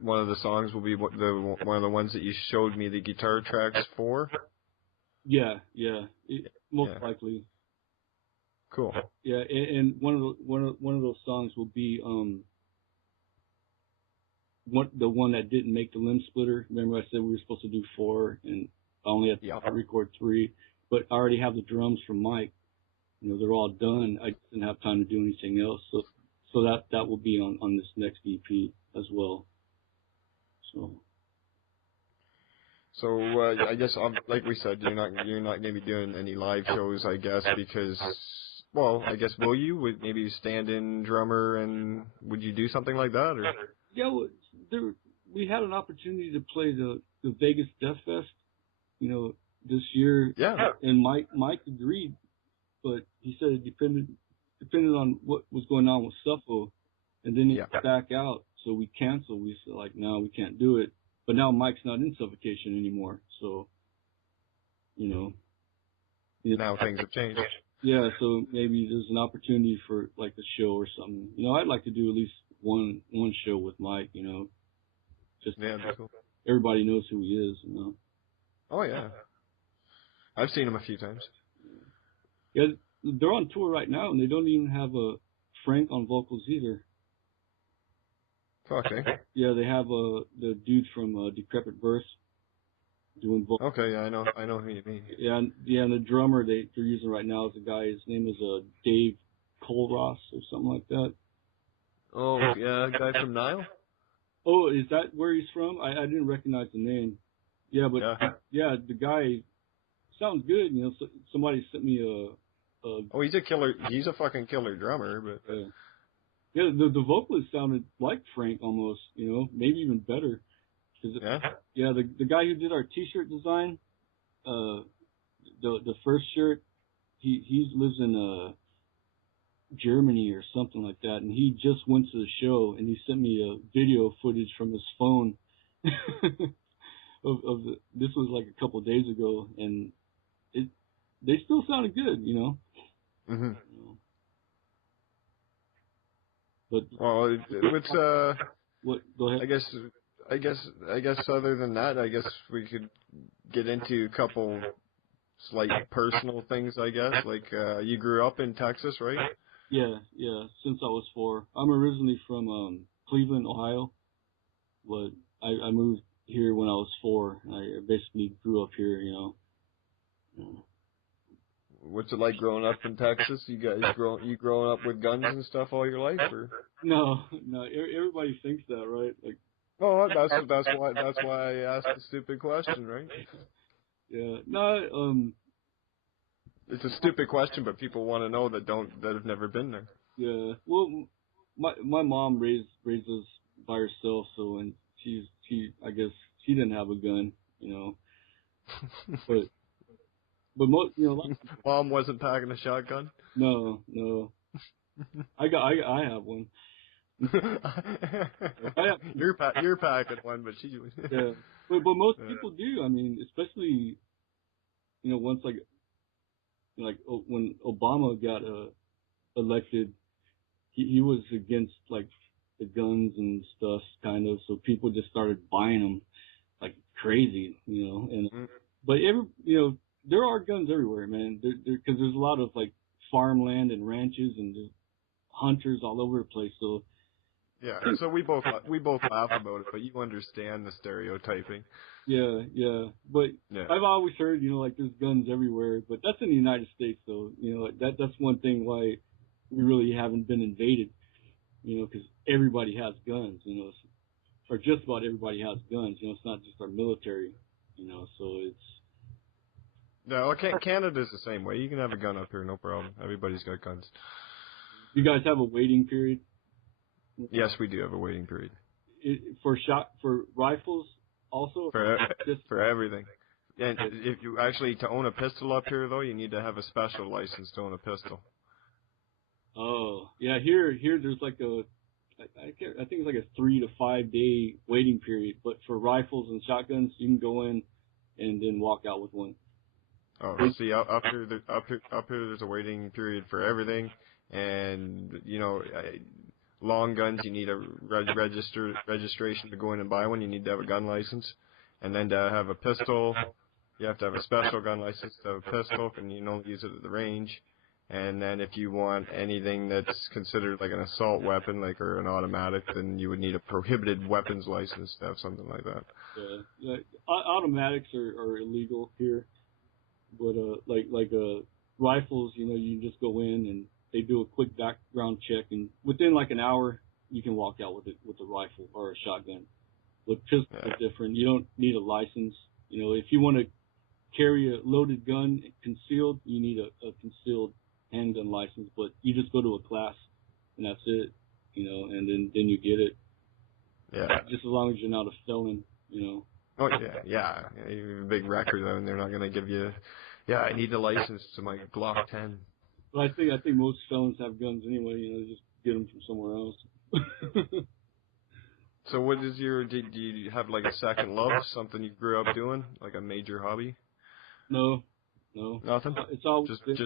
one of the songs will be one of the ones that you showed me the guitar tracks for? Yeah, most likely. Cool. Yeah, and one of those songs will be the one that didn't make the Limb Splitter. Remember I said we were supposed to do 4, and I only had to record 3, but I already have the drums from Mike. You know, they're all done. I didn't have time to do anything else, so that will be on this next EP as well. So I guess like we said, you're not going to be doing any live shows, I guess, because, well, I guess will you? Would maybe stand-in drummer, and would you do something like that? Or? Yeah, well, we had an opportunity to play the Vegas Death Fest, you know, this year. Yeah. And Mike agreed, but he said it depended on what was going on with Suffo, and then he back out, so we canceled. We said, like, no, we can't do it. But now Mike's not in Suffocation anymore, so, you know. Now things have changed. Yeah, so maybe there's an opportunity for, like, a show or something. You know, I'd like to do at least one show with Mike, you know. Just that's cool. Everybody knows who he is, you know. Oh, yeah. I've seen him a few times. Yeah, they're on tour right now, and they don't even have Frank on vocals either. Okay. Yeah, they have the dude from Decrepit Birth doing vocals. Okay, yeah, I know who you mean. Yeah, and the drummer they're using right now is a guy. His name is Dave Colross or something like that. Oh, yeah, guy from Nile. Oh, is that where he's from? I didn't recognize the name. Yeah, but yeah, the guy sounds good. You know, so, somebody sent me a. Oh, he's a killer. He's a fucking killer drummer, but. Yeah, the vocalist sounded like Frank almost. You know, maybe even better. Yeah, the guy who did our T-shirt design, the first shirt, he lives in Germany or something like that, and he just went to the show, and he sent me a video footage from his phone this was like a couple of days ago, and they still sounded good, you know. Mm-hmm. But it's what? Go ahead. I guess other than that, I guess we could get into a couple slight personal things. I guess like you grew up in Texas, right? Yeah. Since I was 4, I'm originally from Cleveland, Ohio, but I moved here when I was 4. I basically grew up here, you know. What's it like growing up in Texas? You guys growing up with guns and stuff all your life, or? No. Everybody thinks that, right? Like. Oh, that's why I asked the stupid question, right? Yeah. No. It's a stupid question, but people want to know that have never been there. Yeah. Well, my mom raised us by herself, so and she I guess she didn't have a gun, you know. But most, you know. Mom wasn't packing a shotgun. No. I have one. You're packing one, but she. Yeah. But most people do. I mean, especially, you know, once like when Obama got elected, he was against like the guns and stuff, kind of. So people just started buying them like crazy, you know. And but you know, there are guns everywhere, man. Because there's a lot of like farmland and ranches and just hunters all over the place. So yeah, so we both laugh about it, but you understand the stereotyping. Yeah. But I've always heard, you know, like there's guns everywhere, but that's in the United States, though. You know, that's one thing why we really haven't been invaded. You know, because everybody has guns. You know, or just about everybody has guns. You know, it's not just our military. You know, so it's. No, Canada's the same way. You can have a gun up here, no problem. Everybody's got guns. You guys have a waiting period? Yes, we do have a waiting period. For rifles also? For everything. And if you actually, to own a pistol up here, though, you need to have a special license to own a pistol. Oh, yeah, here there's like I think it's like a 3 to 5 day waiting period, but for rifles and shotguns, you can go in and then walk out with one. Oh, see, up here, there's a waiting period for everything, and you know, long guns, you need a registration to go in and buy one. You need to have a gun license, and then to have a pistol, you have to have a special gun license to have a pistol, and you don't use it at the range. And then if you want anything that's considered like an assault weapon, like or an automatic, then you would need a prohibited weapons license to have something like that. Yeah. Automatics are illegal here, but rifles, you know, you just go in and they do a quick background check, and within like an hour, you can walk out with a rifle or a shotgun. With pistols, it's different. You don't need a license. You know, if you want to carry a loaded gun concealed, you need a concealed handgun license, but you just go to a class and that's it, you know, and then you get it. Yeah. Just as long as you're not a felon, you know. Oh yeah. You have a big record, though, and they're not going to give you. Yeah, I need a license to my Glock 10. But I think most felons have guns anyway. You know, just get them from somewhere else. So what is do you have like a second love, something you grew up doing, like a major hobby? No. Nothing? It's always been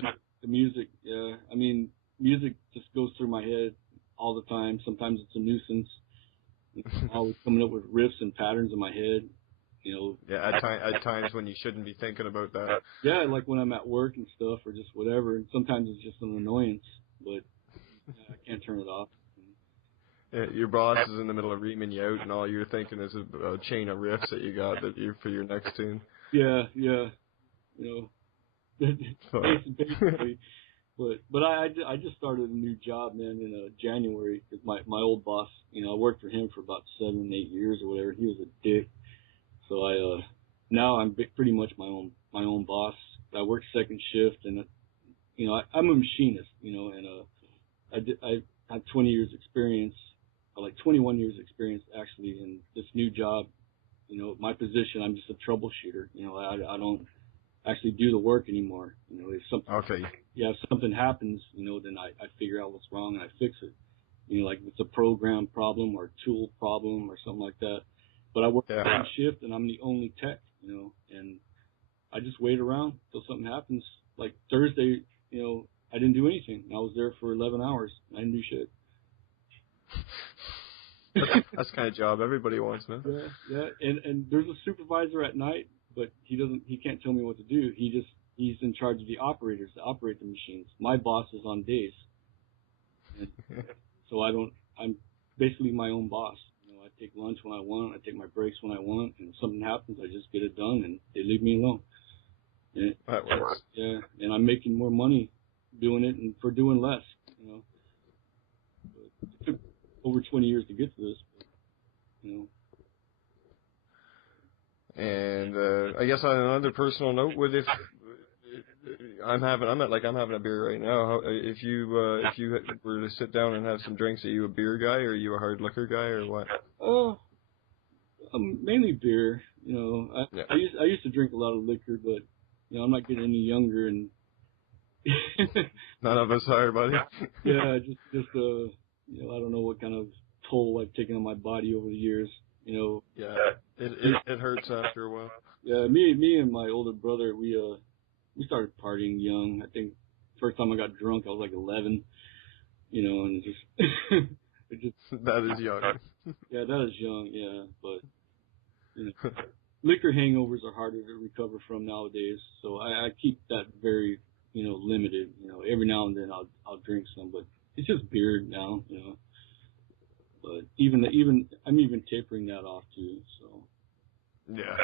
the music, yeah. I mean, music just goes through my head all the time. Sometimes it's a nuisance. I'm always coming up with riffs and patterns in my head, you know. Yeah, at times when you shouldn't be thinking about that. Yeah, like when I'm at work and stuff or just whatever. And sometimes it's just an annoyance, but I can't turn it off. Yeah, your boss is in the middle of reaming you out, and all you're thinking is a chain of riffs that you got for your next tune. Yeah, you know, basically. But I just started a new job, man, in January. Cause my old boss, you know, I worked for him for about 7-8 years or whatever. He was a dick, so now I'm pretty much my own boss. I work second shift, and I'm a machinist, and I have 20 years experience, or like 21 years experience actually in this new job. My position, I'm just a troubleshooter. I don't actually do the work anymore. If something happens, then I figure out what's wrong and I fix it. Like if it's a program problem or a tool problem or something like that. But I work second shift and I'm the only tech, and I just wait around till something happens. Like Thursday, I didn't do anything. I was there for 11 hours. I didn't do shit. That's the kind of job everybody wants, man. Yeah. And there's a supervisor at night, but he can't tell me what to do. He's in charge of the operators that operate the machines. My boss is on days. And so I'm basically my own boss. I take lunch when I want, I take my breaks when I want, and if something happens, I just get it done and they leave me alone. And, that works. Yeah, and I'm making more money doing it and for doing less, But it took over 20 years to get to this, And I guess on another personal note, I'm having a beer right now. If you were to sit down and have some drinks, are you a beer guy or are you a hard liquor guy or what? Mainly beer. I used to drink a lot of liquor, but I'm not getting any younger, and none of us are, buddy. Yeah, just I don't know what kind of toll I've taken on my body over the years. Yeah, it hurts after a while. Yeah, me and my older brother, we started partying young. I think first time I got drunk, I was like 11. And it just that is young. Yeah, that is young. Yeah, but liquor hangovers are harder to recover from nowadays. So I keep that very limited. Every now and then I'll drink some, but it's just beer now. But I'm even tapering that off too. So yeah,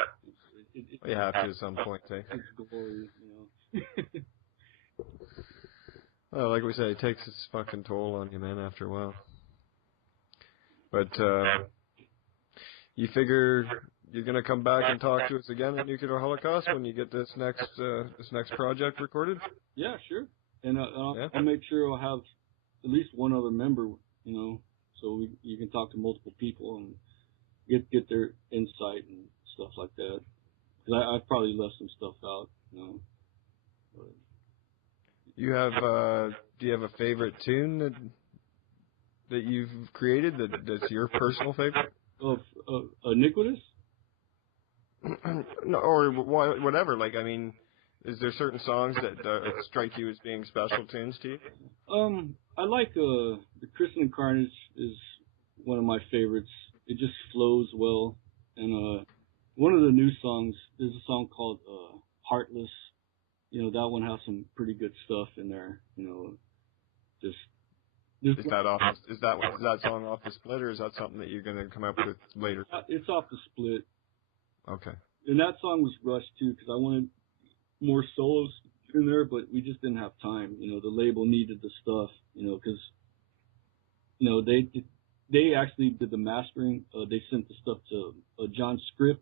you have to at some point. It's glory, Well, like we say, it takes its fucking toll on you, man, after a while. But you figure you're gonna come back and talk to us again at Nuclear Holocaust when you get this next project recorded? Yeah, sure. And I'll make sure I'll have at least one other member, so you can talk to multiple people and get their insight and stuff like that. Because I've probably left some stuff out, But do you have a favorite tune that you've created that's your personal favorite? Of Iniquitous? No, or whatever. Like, I mean, is there certain songs that strike you as being special tunes to you? I like the Christen and Carnage is one of my favorites. It just flows well. And one of the new songs, there's a song called Heartless. That one has some pretty good stuff in there. Is that song off the split, or is that something that you're gonna come up with later? It's off the split. Okay. And that song was rushed too because I wanted more solos in there, but we just didn't have time. The label needed the stuff. Because they actually did the mastering. They sent the stuff to John Script.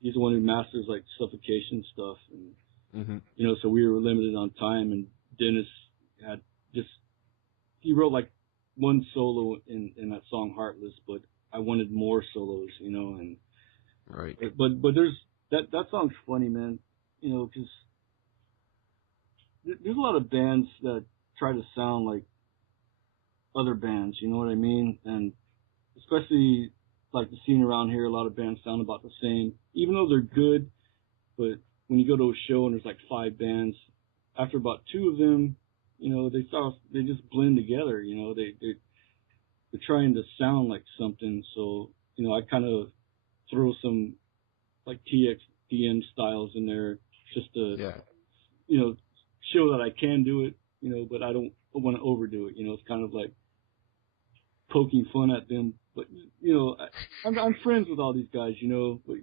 He's the one who masters like Suffocation stuff, and so we were limited on time. And Dennis he wrote like one solo in that song Heartless, but I wanted more solos, and right. But there's that song's funny, man, because there's a lot of bands that try to sound like other bands, you know what I mean? And especially like the scene around here, a lot of bands sound about the same, even though they're good. But when you go to a show and there's like 5 bands, after about 2 of them, they just blend together. They're trying to sound like something. So I kind of throw some like TXDM styles in there just to show that I can do it. But I don't want to overdo it. It's kind of like poking fun at them. But I'm friends with all these guys. But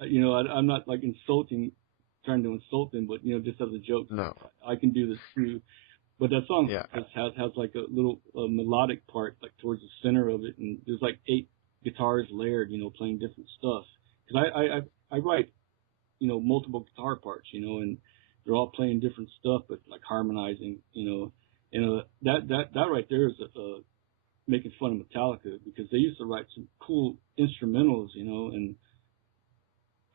I'm not like trying to insult them, but just as a joke. No, I can do this too. But that song has like a little melodic part like towards the center of it, and there's like 8 guitars layered, playing different stuff. Because I I write, multiple guitar parts, and they're all playing different stuff, but like harmonizing, and that right there is making fun of Metallica, because they used to write some cool instrumentals, and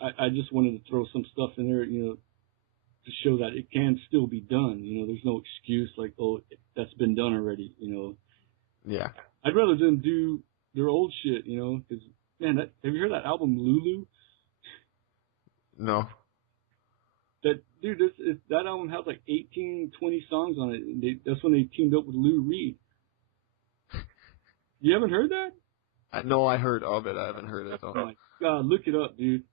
I just wanted to throw some stuff in there, to show that it can still be done. There's no excuse like, oh, that's been done already, Yeah. I'd rather them do their old shit, because, man, have you heard that album Lulu? No. That album has like 18, 20 songs on it. And that's when they teamed up with Lou Reed. You haven't heard that? No, I heard of it. I haven't heard it though. Oh my God, look it up, dude.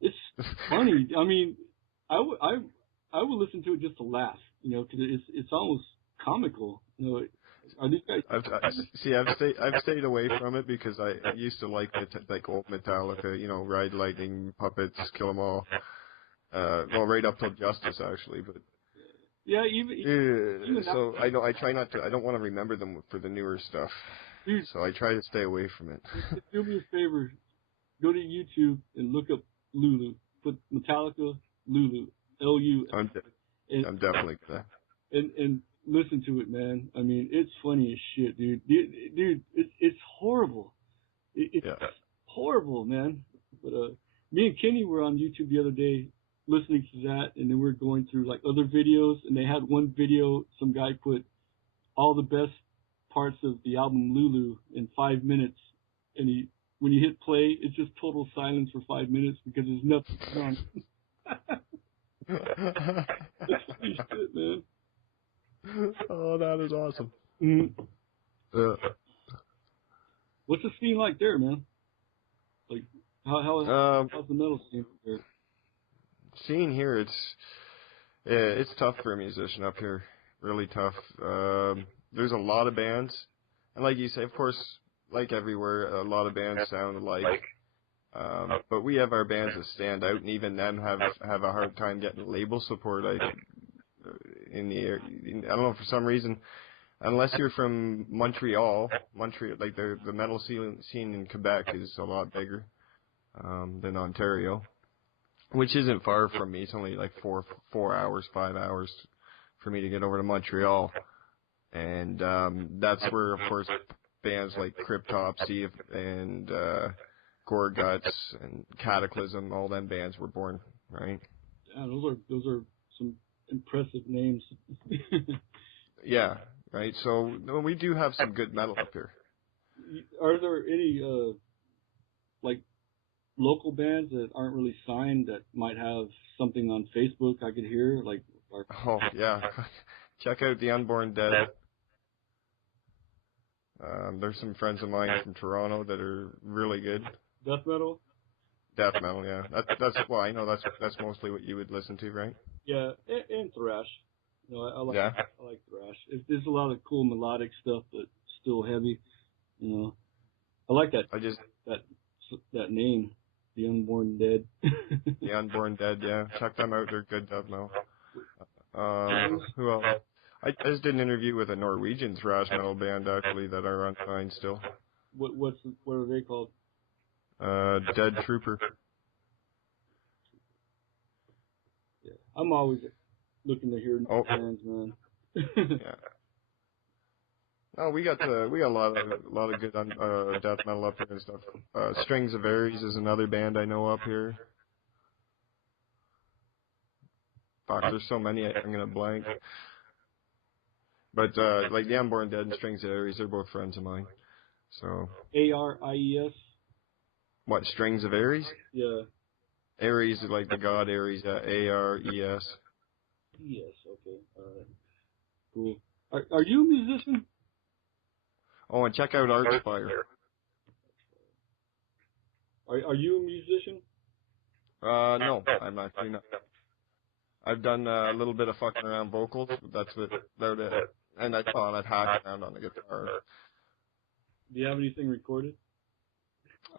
It's funny. I mean, I would listen to it just to laugh, because it's almost comical. Are these guys? I've stayed away from it because I used to like old Metallica, Ride Lightning, Puppets, Kill 'Em All. Well, right up till Justice actually, but. Yeah, even so I try not to. I don't want to remember them for the newer stuff. Dude, so I try to stay away from it. Do me a favor, go to YouTube and look up Lulu. Put Metallica Lulu, L-U. I'm definitely gonna. And listen to it, man. I mean, it's funny as shit, dude. Dude, it's horrible. It's horrible, man. But me and Kenny were on YouTube the other day listening to that, and then we were going through like other videos, and they had one video, some guy put all the best parts of the album Lulu in 5 minutes, and when you hit play, it's just total silence for 5 minutes because there's nothing on. That's funny shit, man. Oh, that is awesome. Mm-hmm. What's the scene like there, man? Like, how's the metal scene there? Scene here, it's tough for a musician up here. Really tough. There's a lot of bands, and like you say, of course, like everywhere, a lot of bands sound alike. But we have our bands that stand out, and even them have a hard time getting label support. I don't know, for some reason, unless you're from Montreal, like the metal scene in Quebec is a lot bigger than Ontario, which isn't far from me. It's only like 5 hours for me to get over to Montreal, and that's where, of course, bands like Cryptopsy and Gorguts and Cataclysm, all them bands were born, right? Yeah, those are some impressive names. Yeah, right. So we do have some good metal up here. Are there any like local bands that aren't really signed that might have something on Facebook I could hear? Oh yeah, check out the Unborn Dead. There's some friends of mine from Toronto that are really good. Death metal. Death metal, yeah. That's well, I know that's mostly what you would listen to, right? Yeah, and thrash. I like thrash. There's a lot of cool melodic stuff, but still heavy. I like that. That name, the Unborn Dead. The Unborn Dead, yeah. Check them out. They're good death metal. Who else? I just did an interview with a Norwegian thrash metal band actually that are unsigned still. What are they called? Dead Trooper. Yeah, I'm always looking to hear new bands, man. Yeah. Oh, we got a lot of good death metal up here and stuff. Strings of Aries is another band I know up here. Fuck, there's so many I'm gonna blank. But like the Unborn Dead and Strings of Aries, they're both friends of mine. So. Aries. What, Strings of Aries? Yeah. Aries is like the god Aries. Ares. Yes. Okay. All right. Cool. Are you a musician? Oh, and check out Archfire. Are you a musician? No, I'm actually not. I've done a little bit of fucking around vocals. That's about it. And I've hacked around on the guitar. Do you have anything recorded?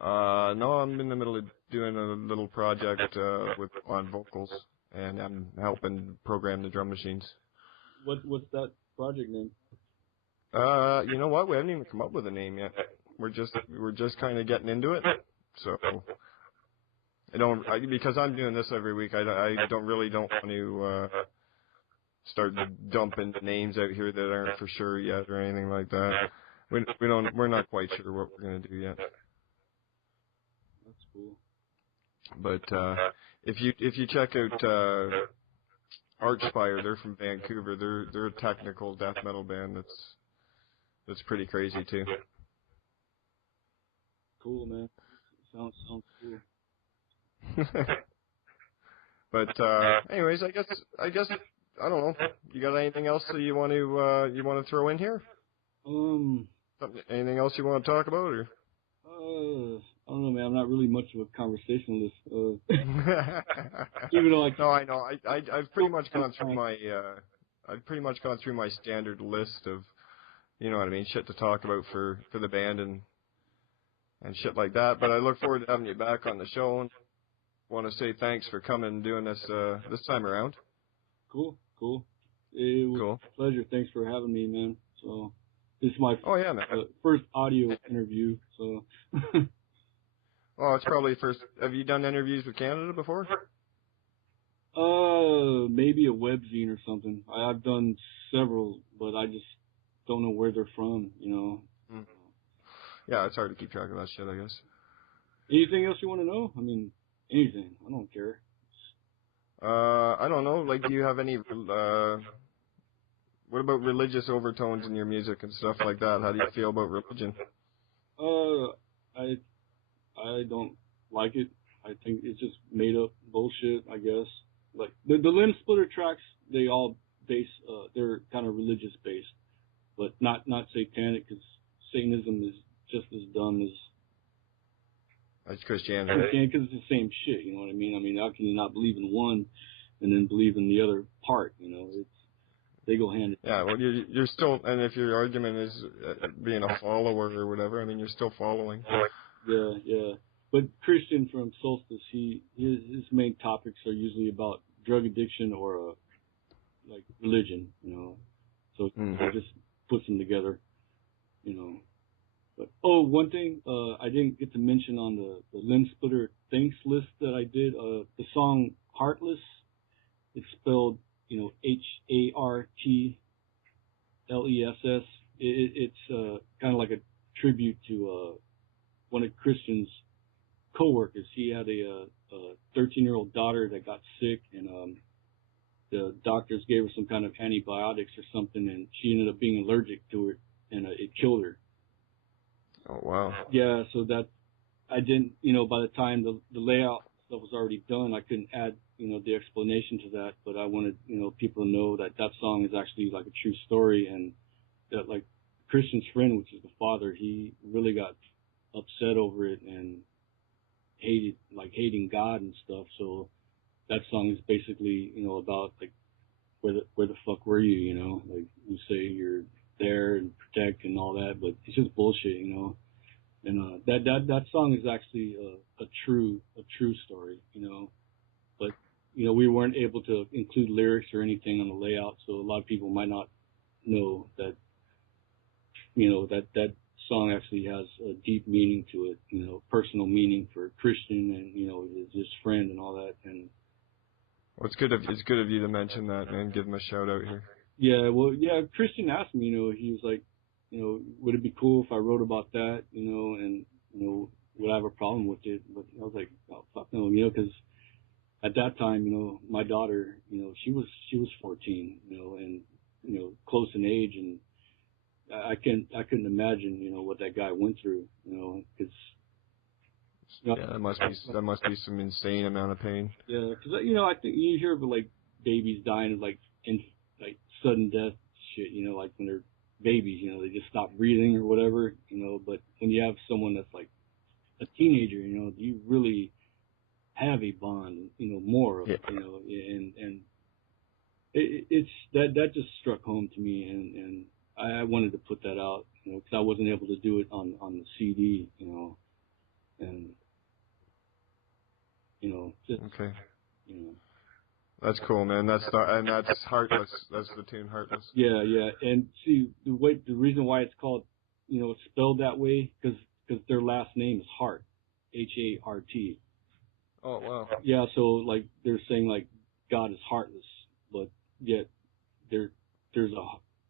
No, I'm in the middle of doing a little project on vocals, and I'm helping program the drum machines. What's that project name? You know what? We haven't even come up with a name yet. We're just kind of getting into it. So because I'm doing this every week, I don't want to start dumping names out here that aren't for sure yet or anything like that. We're not quite sure what we're going to do yet. That's cool. But if you check out Archspire, they're from Vancouver. They're a technical death metal band that's pretty crazy too. Cool, man. Sounds cool. But anyways, I guess I don't know. You got anything else that you want to throw in here? Anything else you want to talk about, or? I don't know, man. I'm not really much of a conversationalist. Even though no, I know. I've pretty much gone through my standard list of, you know what I mean, shit to talk about for the band and shit like that. But I look forward to having you back on the show, and want to say thanks for coming and doing this this time around. Cool. It was a pleasure. Thanks for having me, man. So this is my first audio interview. So. Oh, it's probably first. Have you done interviews with Canada before? Maybe a webzine or something. I've done several, but I just don't know where they're from, you know. Mm. Yeah, it's hard to keep track of that shit, I guess. Anything else you want to know? I mean, anything. I don't care. I don't know. Like, do you have any, what about religious overtones in your music and stuff like that? How do you feel about religion? I don't like it. I think it's just made up bullshit, I guess. Like, the Limb Splitter tracks, they all they're kind of religious based, but not satanic, because Satanism is just as dumb as Christianity. Because it's the same shit, you know what I mean? I mean, how can you not believe in one and then believe in the other part, you know? They go hand in hand. Yeah, well, you're still, and if your argument is being a follower or whatever, I mean, you're still following. Yeah. But Christian from Solstice, his main topics are usually about drug addiction or like religion, you know. So he just puts them together, you know. But one thing I didn't get to mention on the Limb Splitter thanks list that I did, the song Heartless, it's spelled, you know, HARTLESS. It's kind of like a tribute to one of Christian's co-workers. He had a 13-year-old daughter that got sick, and the doctors gave her some kind of antibiotics or something, and she ended up being allergic to it, and it killed her. Oh, wow. Yeah, so that I didn't, you know, by the time the layout stuff was already done, I couldn't add, you know, the explanation to that, but I wanted, you know, people to know that song is actually like a true story, and that, like, Christian's friend, which is the father, he really got upset over it and hating God and stuff. So that song is basically, you know, about like where the fuck were you, you know? Like, you say you're there and protect and all that, but it's just bullshit, you know. And that song is actually a true story, you know. But, you know, we weren't able to include lyrics or anything on the layout, so a lot of people might not know that, you know, that song actually has a deep meaning to it, you know, personal meaning for Christian and, you know, his friend and all that. And well, it's good of you to mention that and give him a shout out here. Yeah, well, yeah, Christian asked me, you know, he was like, you know, would it be cool if I wrote about that, you know, and, you know, would I have a problem with it? But I was like, oh, fuck no, you know, because at that time, you know, my daughter, you know, she was 14, you know, and, you know, close in age, and I couldn't imagine, you know, what that guy went through, you know, because. Yeah, that must be some insane amount of pain. Yeah, because, you know, I think you hear about, like, babies dying of, like sudden death shit, you know, like when they're babies, you know, they just stop breathing or whatever, you know. But when you have someone that's like a teenager, you know, you really have a bond, you know, more of it, you know, and it's that just struck home to me, and I wanted to put that out, you know, because I wasn't able to do it on the CD, you know, and you know, just okay, you know. That's cool, man. That's Heartless. That's the tune, Heartless. Yeah, and see the reason why it's called, you know, it's spelled that way, because their last name is Hart, H-A-R-T. Oh, wow. Yeah, so like they're saying like God is heartless, but yet there's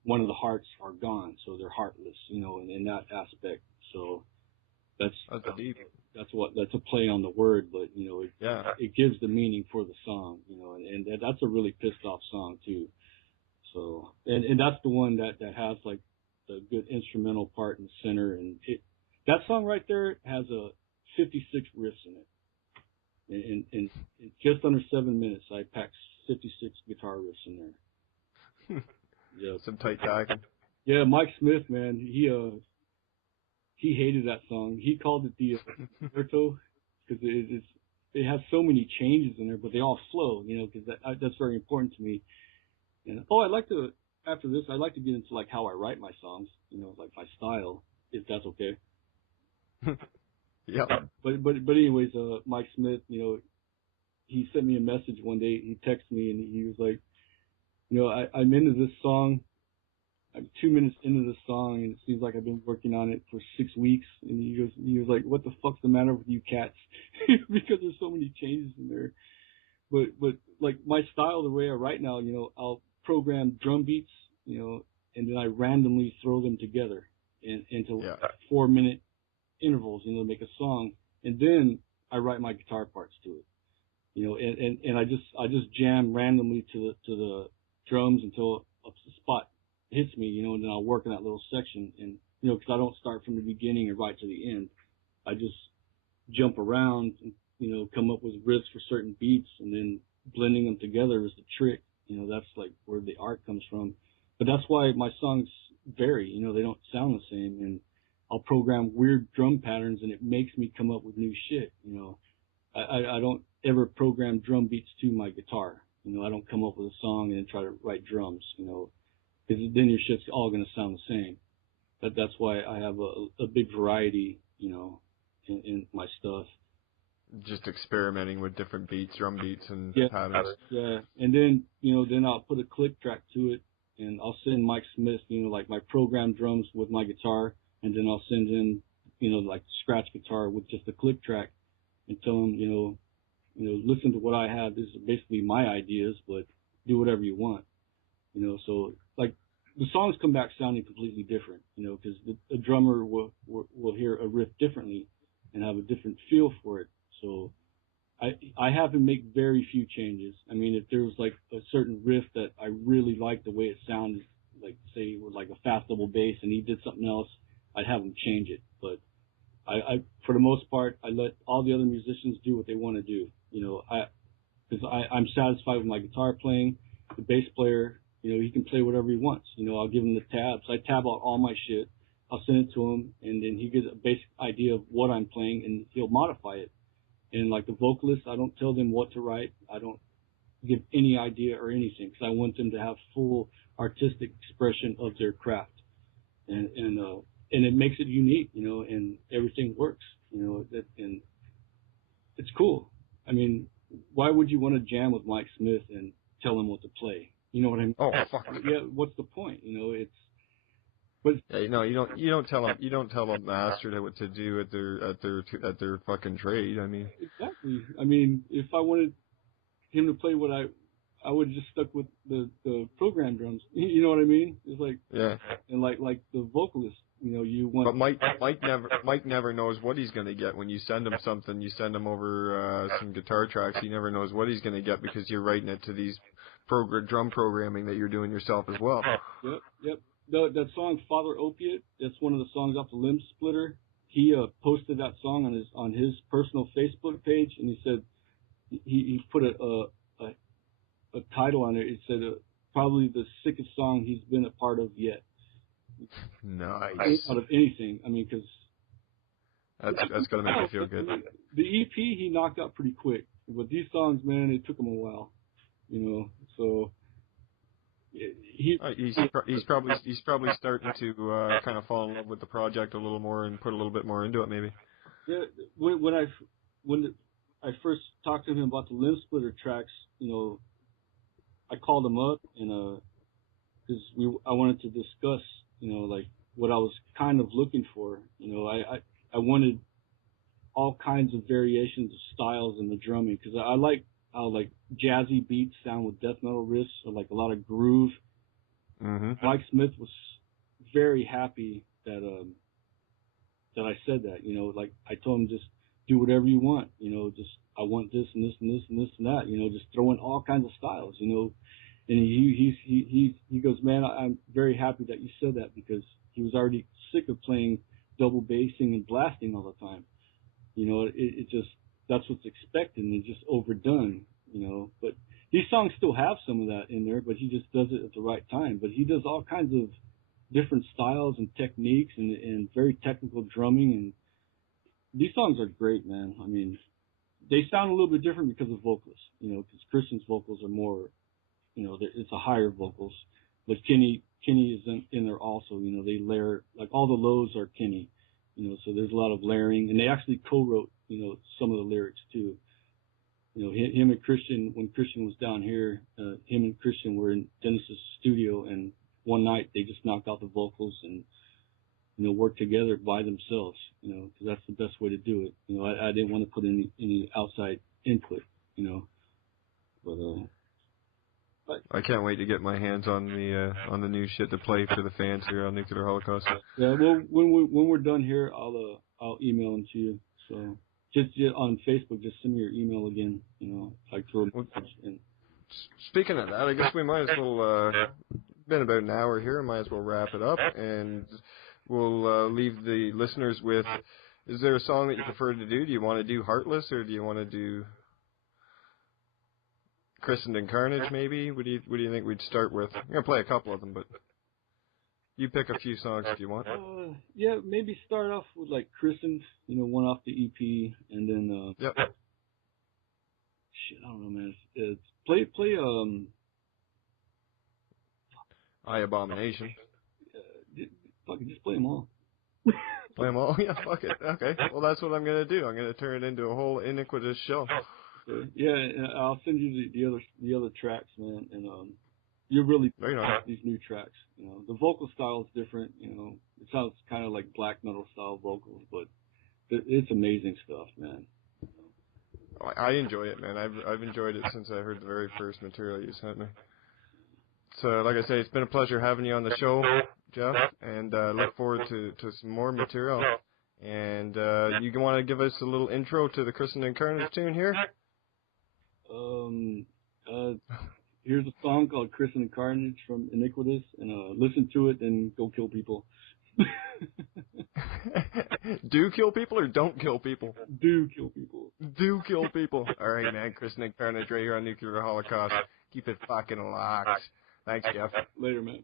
one of the hearts are gone, so they're heartless, in that aspect. So that's deep. That's a play on the word, but it gives the meaning for the song, and that's a really pissed off song too. So and that's the one that has like the good instrumental part in the center, and that song right there has a 56 riffs in it. In just under 7 minutes, I packed 56 guitar riffs in there. Yeah, some tight talking. Yeah, Mike Smith, man, he hated that song. He called it the concerto because it has so many changes in there, but they all flow, because that's very important to me. And I'd like to after this, I'd like to get into like how I write my songs, like my style, if that's okay. Yeah. But anyways, Mike Smith, he sent me a message one day. He texted me and he was like, I'm into this song. I'm 2 minutes into the song and it seems like I've been working on it for 6 weeks. And he was like, what the fuck's the matter with you cats? Because there's so many changes in there. But like my style, the way I write now, I'll program drum beats, and then I randomly throw them together into 4 minute intervals, to make a song. And then I write my guitar parts to it, and I just jam randomly to the drums until a spot hits me, and then I'll work in that little section. And, because I don't start from the beginning and right to the end. I just jump around and, come up with riffs for certain beats, and then blending them together is the trick. That's like where the art comes from. But that's why my songs vary, they don't sound the same. And I'll program weird drum patterns and it makes me come up with new shit, I don't ever program drum beats to my guitar. I don't come up with a song and then try to write drums, because then your shit's all going to sound the same. That's why I have a big variety, in my stuff. Just experimenting with different beats, drum beats, and patterns. Yeah, and then, then I'll put a click track to it, and I'll send Mike Smith, like my programmed drums with my guitar, and then I'll send him, like scratch guitar with just a click track, and tell him, listen to what I have. This is basically my ideas, but do whatever you want. So like the songs come back sounding completely different, because the drummer will hear a riff differently and have a different feel for it. So I have to make very few changes. I mean, if there was like a certain riff that I really liked the way it sounded, like say with like a fast double bass, and he did something else, I'd have him change it. But I for the most part, I let all the other musicians do what they want to do. Because I'm satisfied with my guitar playing. The bass player, he can play whatever he wants. I'll give him the tabs. I tab out all my shit. I'll send it to him, and then he gets a basic idea of what I'm playing, and he'll modify it. And like the vocalists, I don't tell them what to write. I don't give any idea or anything, because I want them to have full artistic expression of their craft. And it makes it unique, and everything works, and it's cool. I mean, why would you want to jam with Mike Smith and tell him what to play? You know what I mean? Oh, fuck. Yeah, what's the point? It's. But yeah, you don't tell a master what to do at their fucking trade. I mean. Exactly. I mean, if I wanted him to play what I would have just stuck with the program drums. You know what I mean? It's like and like the vocalist. You want. But Mike never knows what he's going to get when you send him something. You send him over some guitar tracks. He never knows what he's going to get because you're writing it to these drum programming that you're doing yourself as well. Yep. That song Father Opiate. That's one of the songs off the Limb Splitter. He posted that song on his personal Facebook page, and he said he put a title on it. It said probably the sickest song he's been a part of yet. Nice. Out of anything, I mean, because that's gonna make you feel good. The EP he knocked out pretty quick, but these songs, man, it took him a while. So he's probably starting to kind of fall in love with the project a little more and put a little bit more into it, maybe. Yeah, when I first talked to him about the Limb Splitter tracks, I called him up and because I wanted to discuss, like what I was kind of looking for. I wanted all kinds of variations of styles in the drumming, because I like how like jazzy beats sound with death metal riffs, or like a lot of groove. Mike Smith was very happy that I said that. You know, like I told him, just do whatever you want. You know, just I want this and this and this and this and that. You know, just throw in all kinds of styles. You know, and he goes, man, I'm very happy that you said that, because he was already sick of playing double bassing and blasting all the time. You know, it just, that's what's expected, and it's just overdone, you know. But these songs still have some of that in there, but he just does it at the right time. But he does all kinds of different styles and techniques and very technical drumming, and these songs are great, man. I mean, they sound a little bit different because of vocals, you know, because Christian's vocals are more, you know, it's a higher vocals. But Kenny is in there also, you know, they layer, like all the lows are Kenny, you know, so there's a lot of layering, and they actually co-wrote, you know, some of the lyrics too. You know, him and Christian, when Christian was down here, him and Christian were in Dennis's studio, and one night they just knocked out the vocals and, you know, worked together by themselves, you know, because that's the best way to do it. You know, I didn't want to put any outside input, you know, but I can't wait to get my hands on the new shit to play for the fans here on Nuclear Holocaust. Yeah, well, when we're done here, I'll email them to you. So just on Facebook, just send me your email again. You know, like throw a message in. Speaking of that, I guess we might as well. Been about an hour here. Might as well wrap it up, and we'll leave the listeners with. Is there a song that you prefer to do? Do you want to do Heartless, or do you want to do Christened in Carnage, maybe? What do you think we'd start with? I'm going to play a couple of them, but you pick a few songs if you want. Yeah, maybe start off with, like, Christened, you know, one off the EP, and then, Yep. Shit, I don't know, man. Play, I Abomination. Fuck it, just play them all. Play them all? Yeah, fuck it. Okay. Well, that's what I'm going to do. I'm going to turn it into a whole Iniquitous show. Yeah, and I'll send you the other tracks, man, and you'll really like these new tracks. You know, the vocal style is different. You know, it sounds kind of like black metal style vocals, but it's amazing stuff, man. I enjoy it, man. I've enjoyed it since I heard the very first material you sent me. So, like I say, it's been a pleasure having you on the show, Jeff, and look forward to some more material. And you want to give us a little intro to the Christened in Carnage tune here? Here's a song called Christened in Carnage from Iniquitous, and listen to it and go kill people. Do kill people or don't kill people? Do kill people. Do kill people. All right, man. Christened in Carnage right here on Nuclear Holocaust. Keep it fucking locked. Thanks, Jeff. Later, man.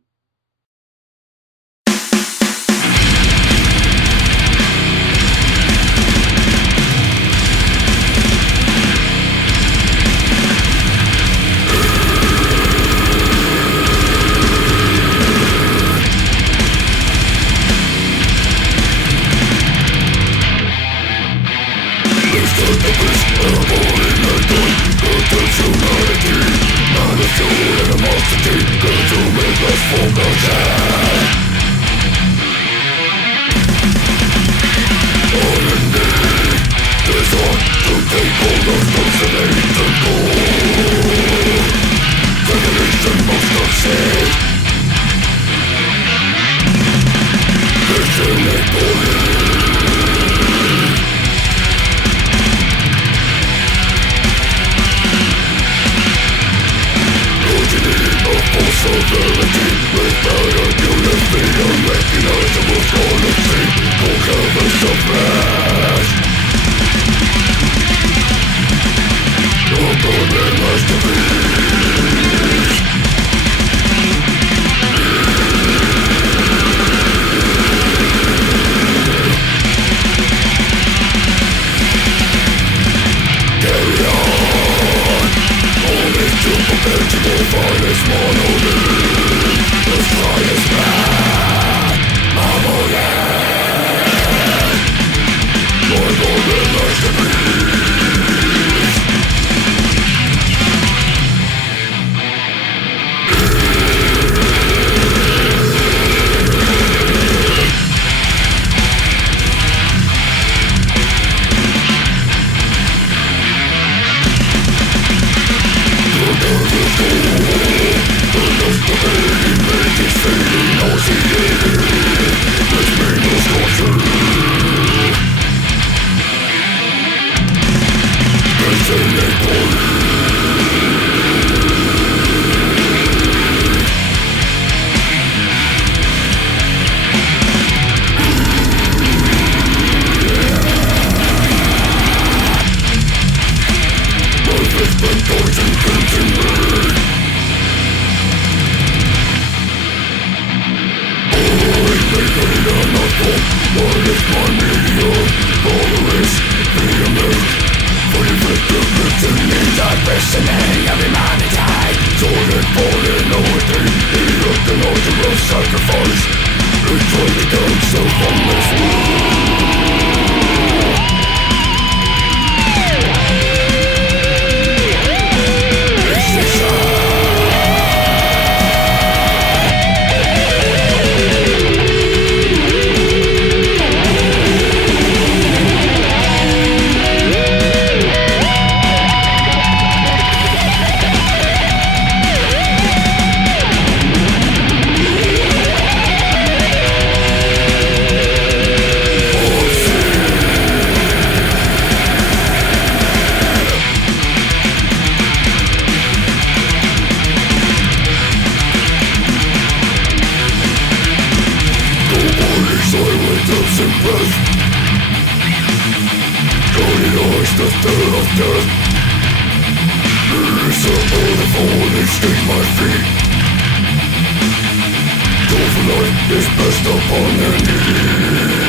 Is best upon their knees.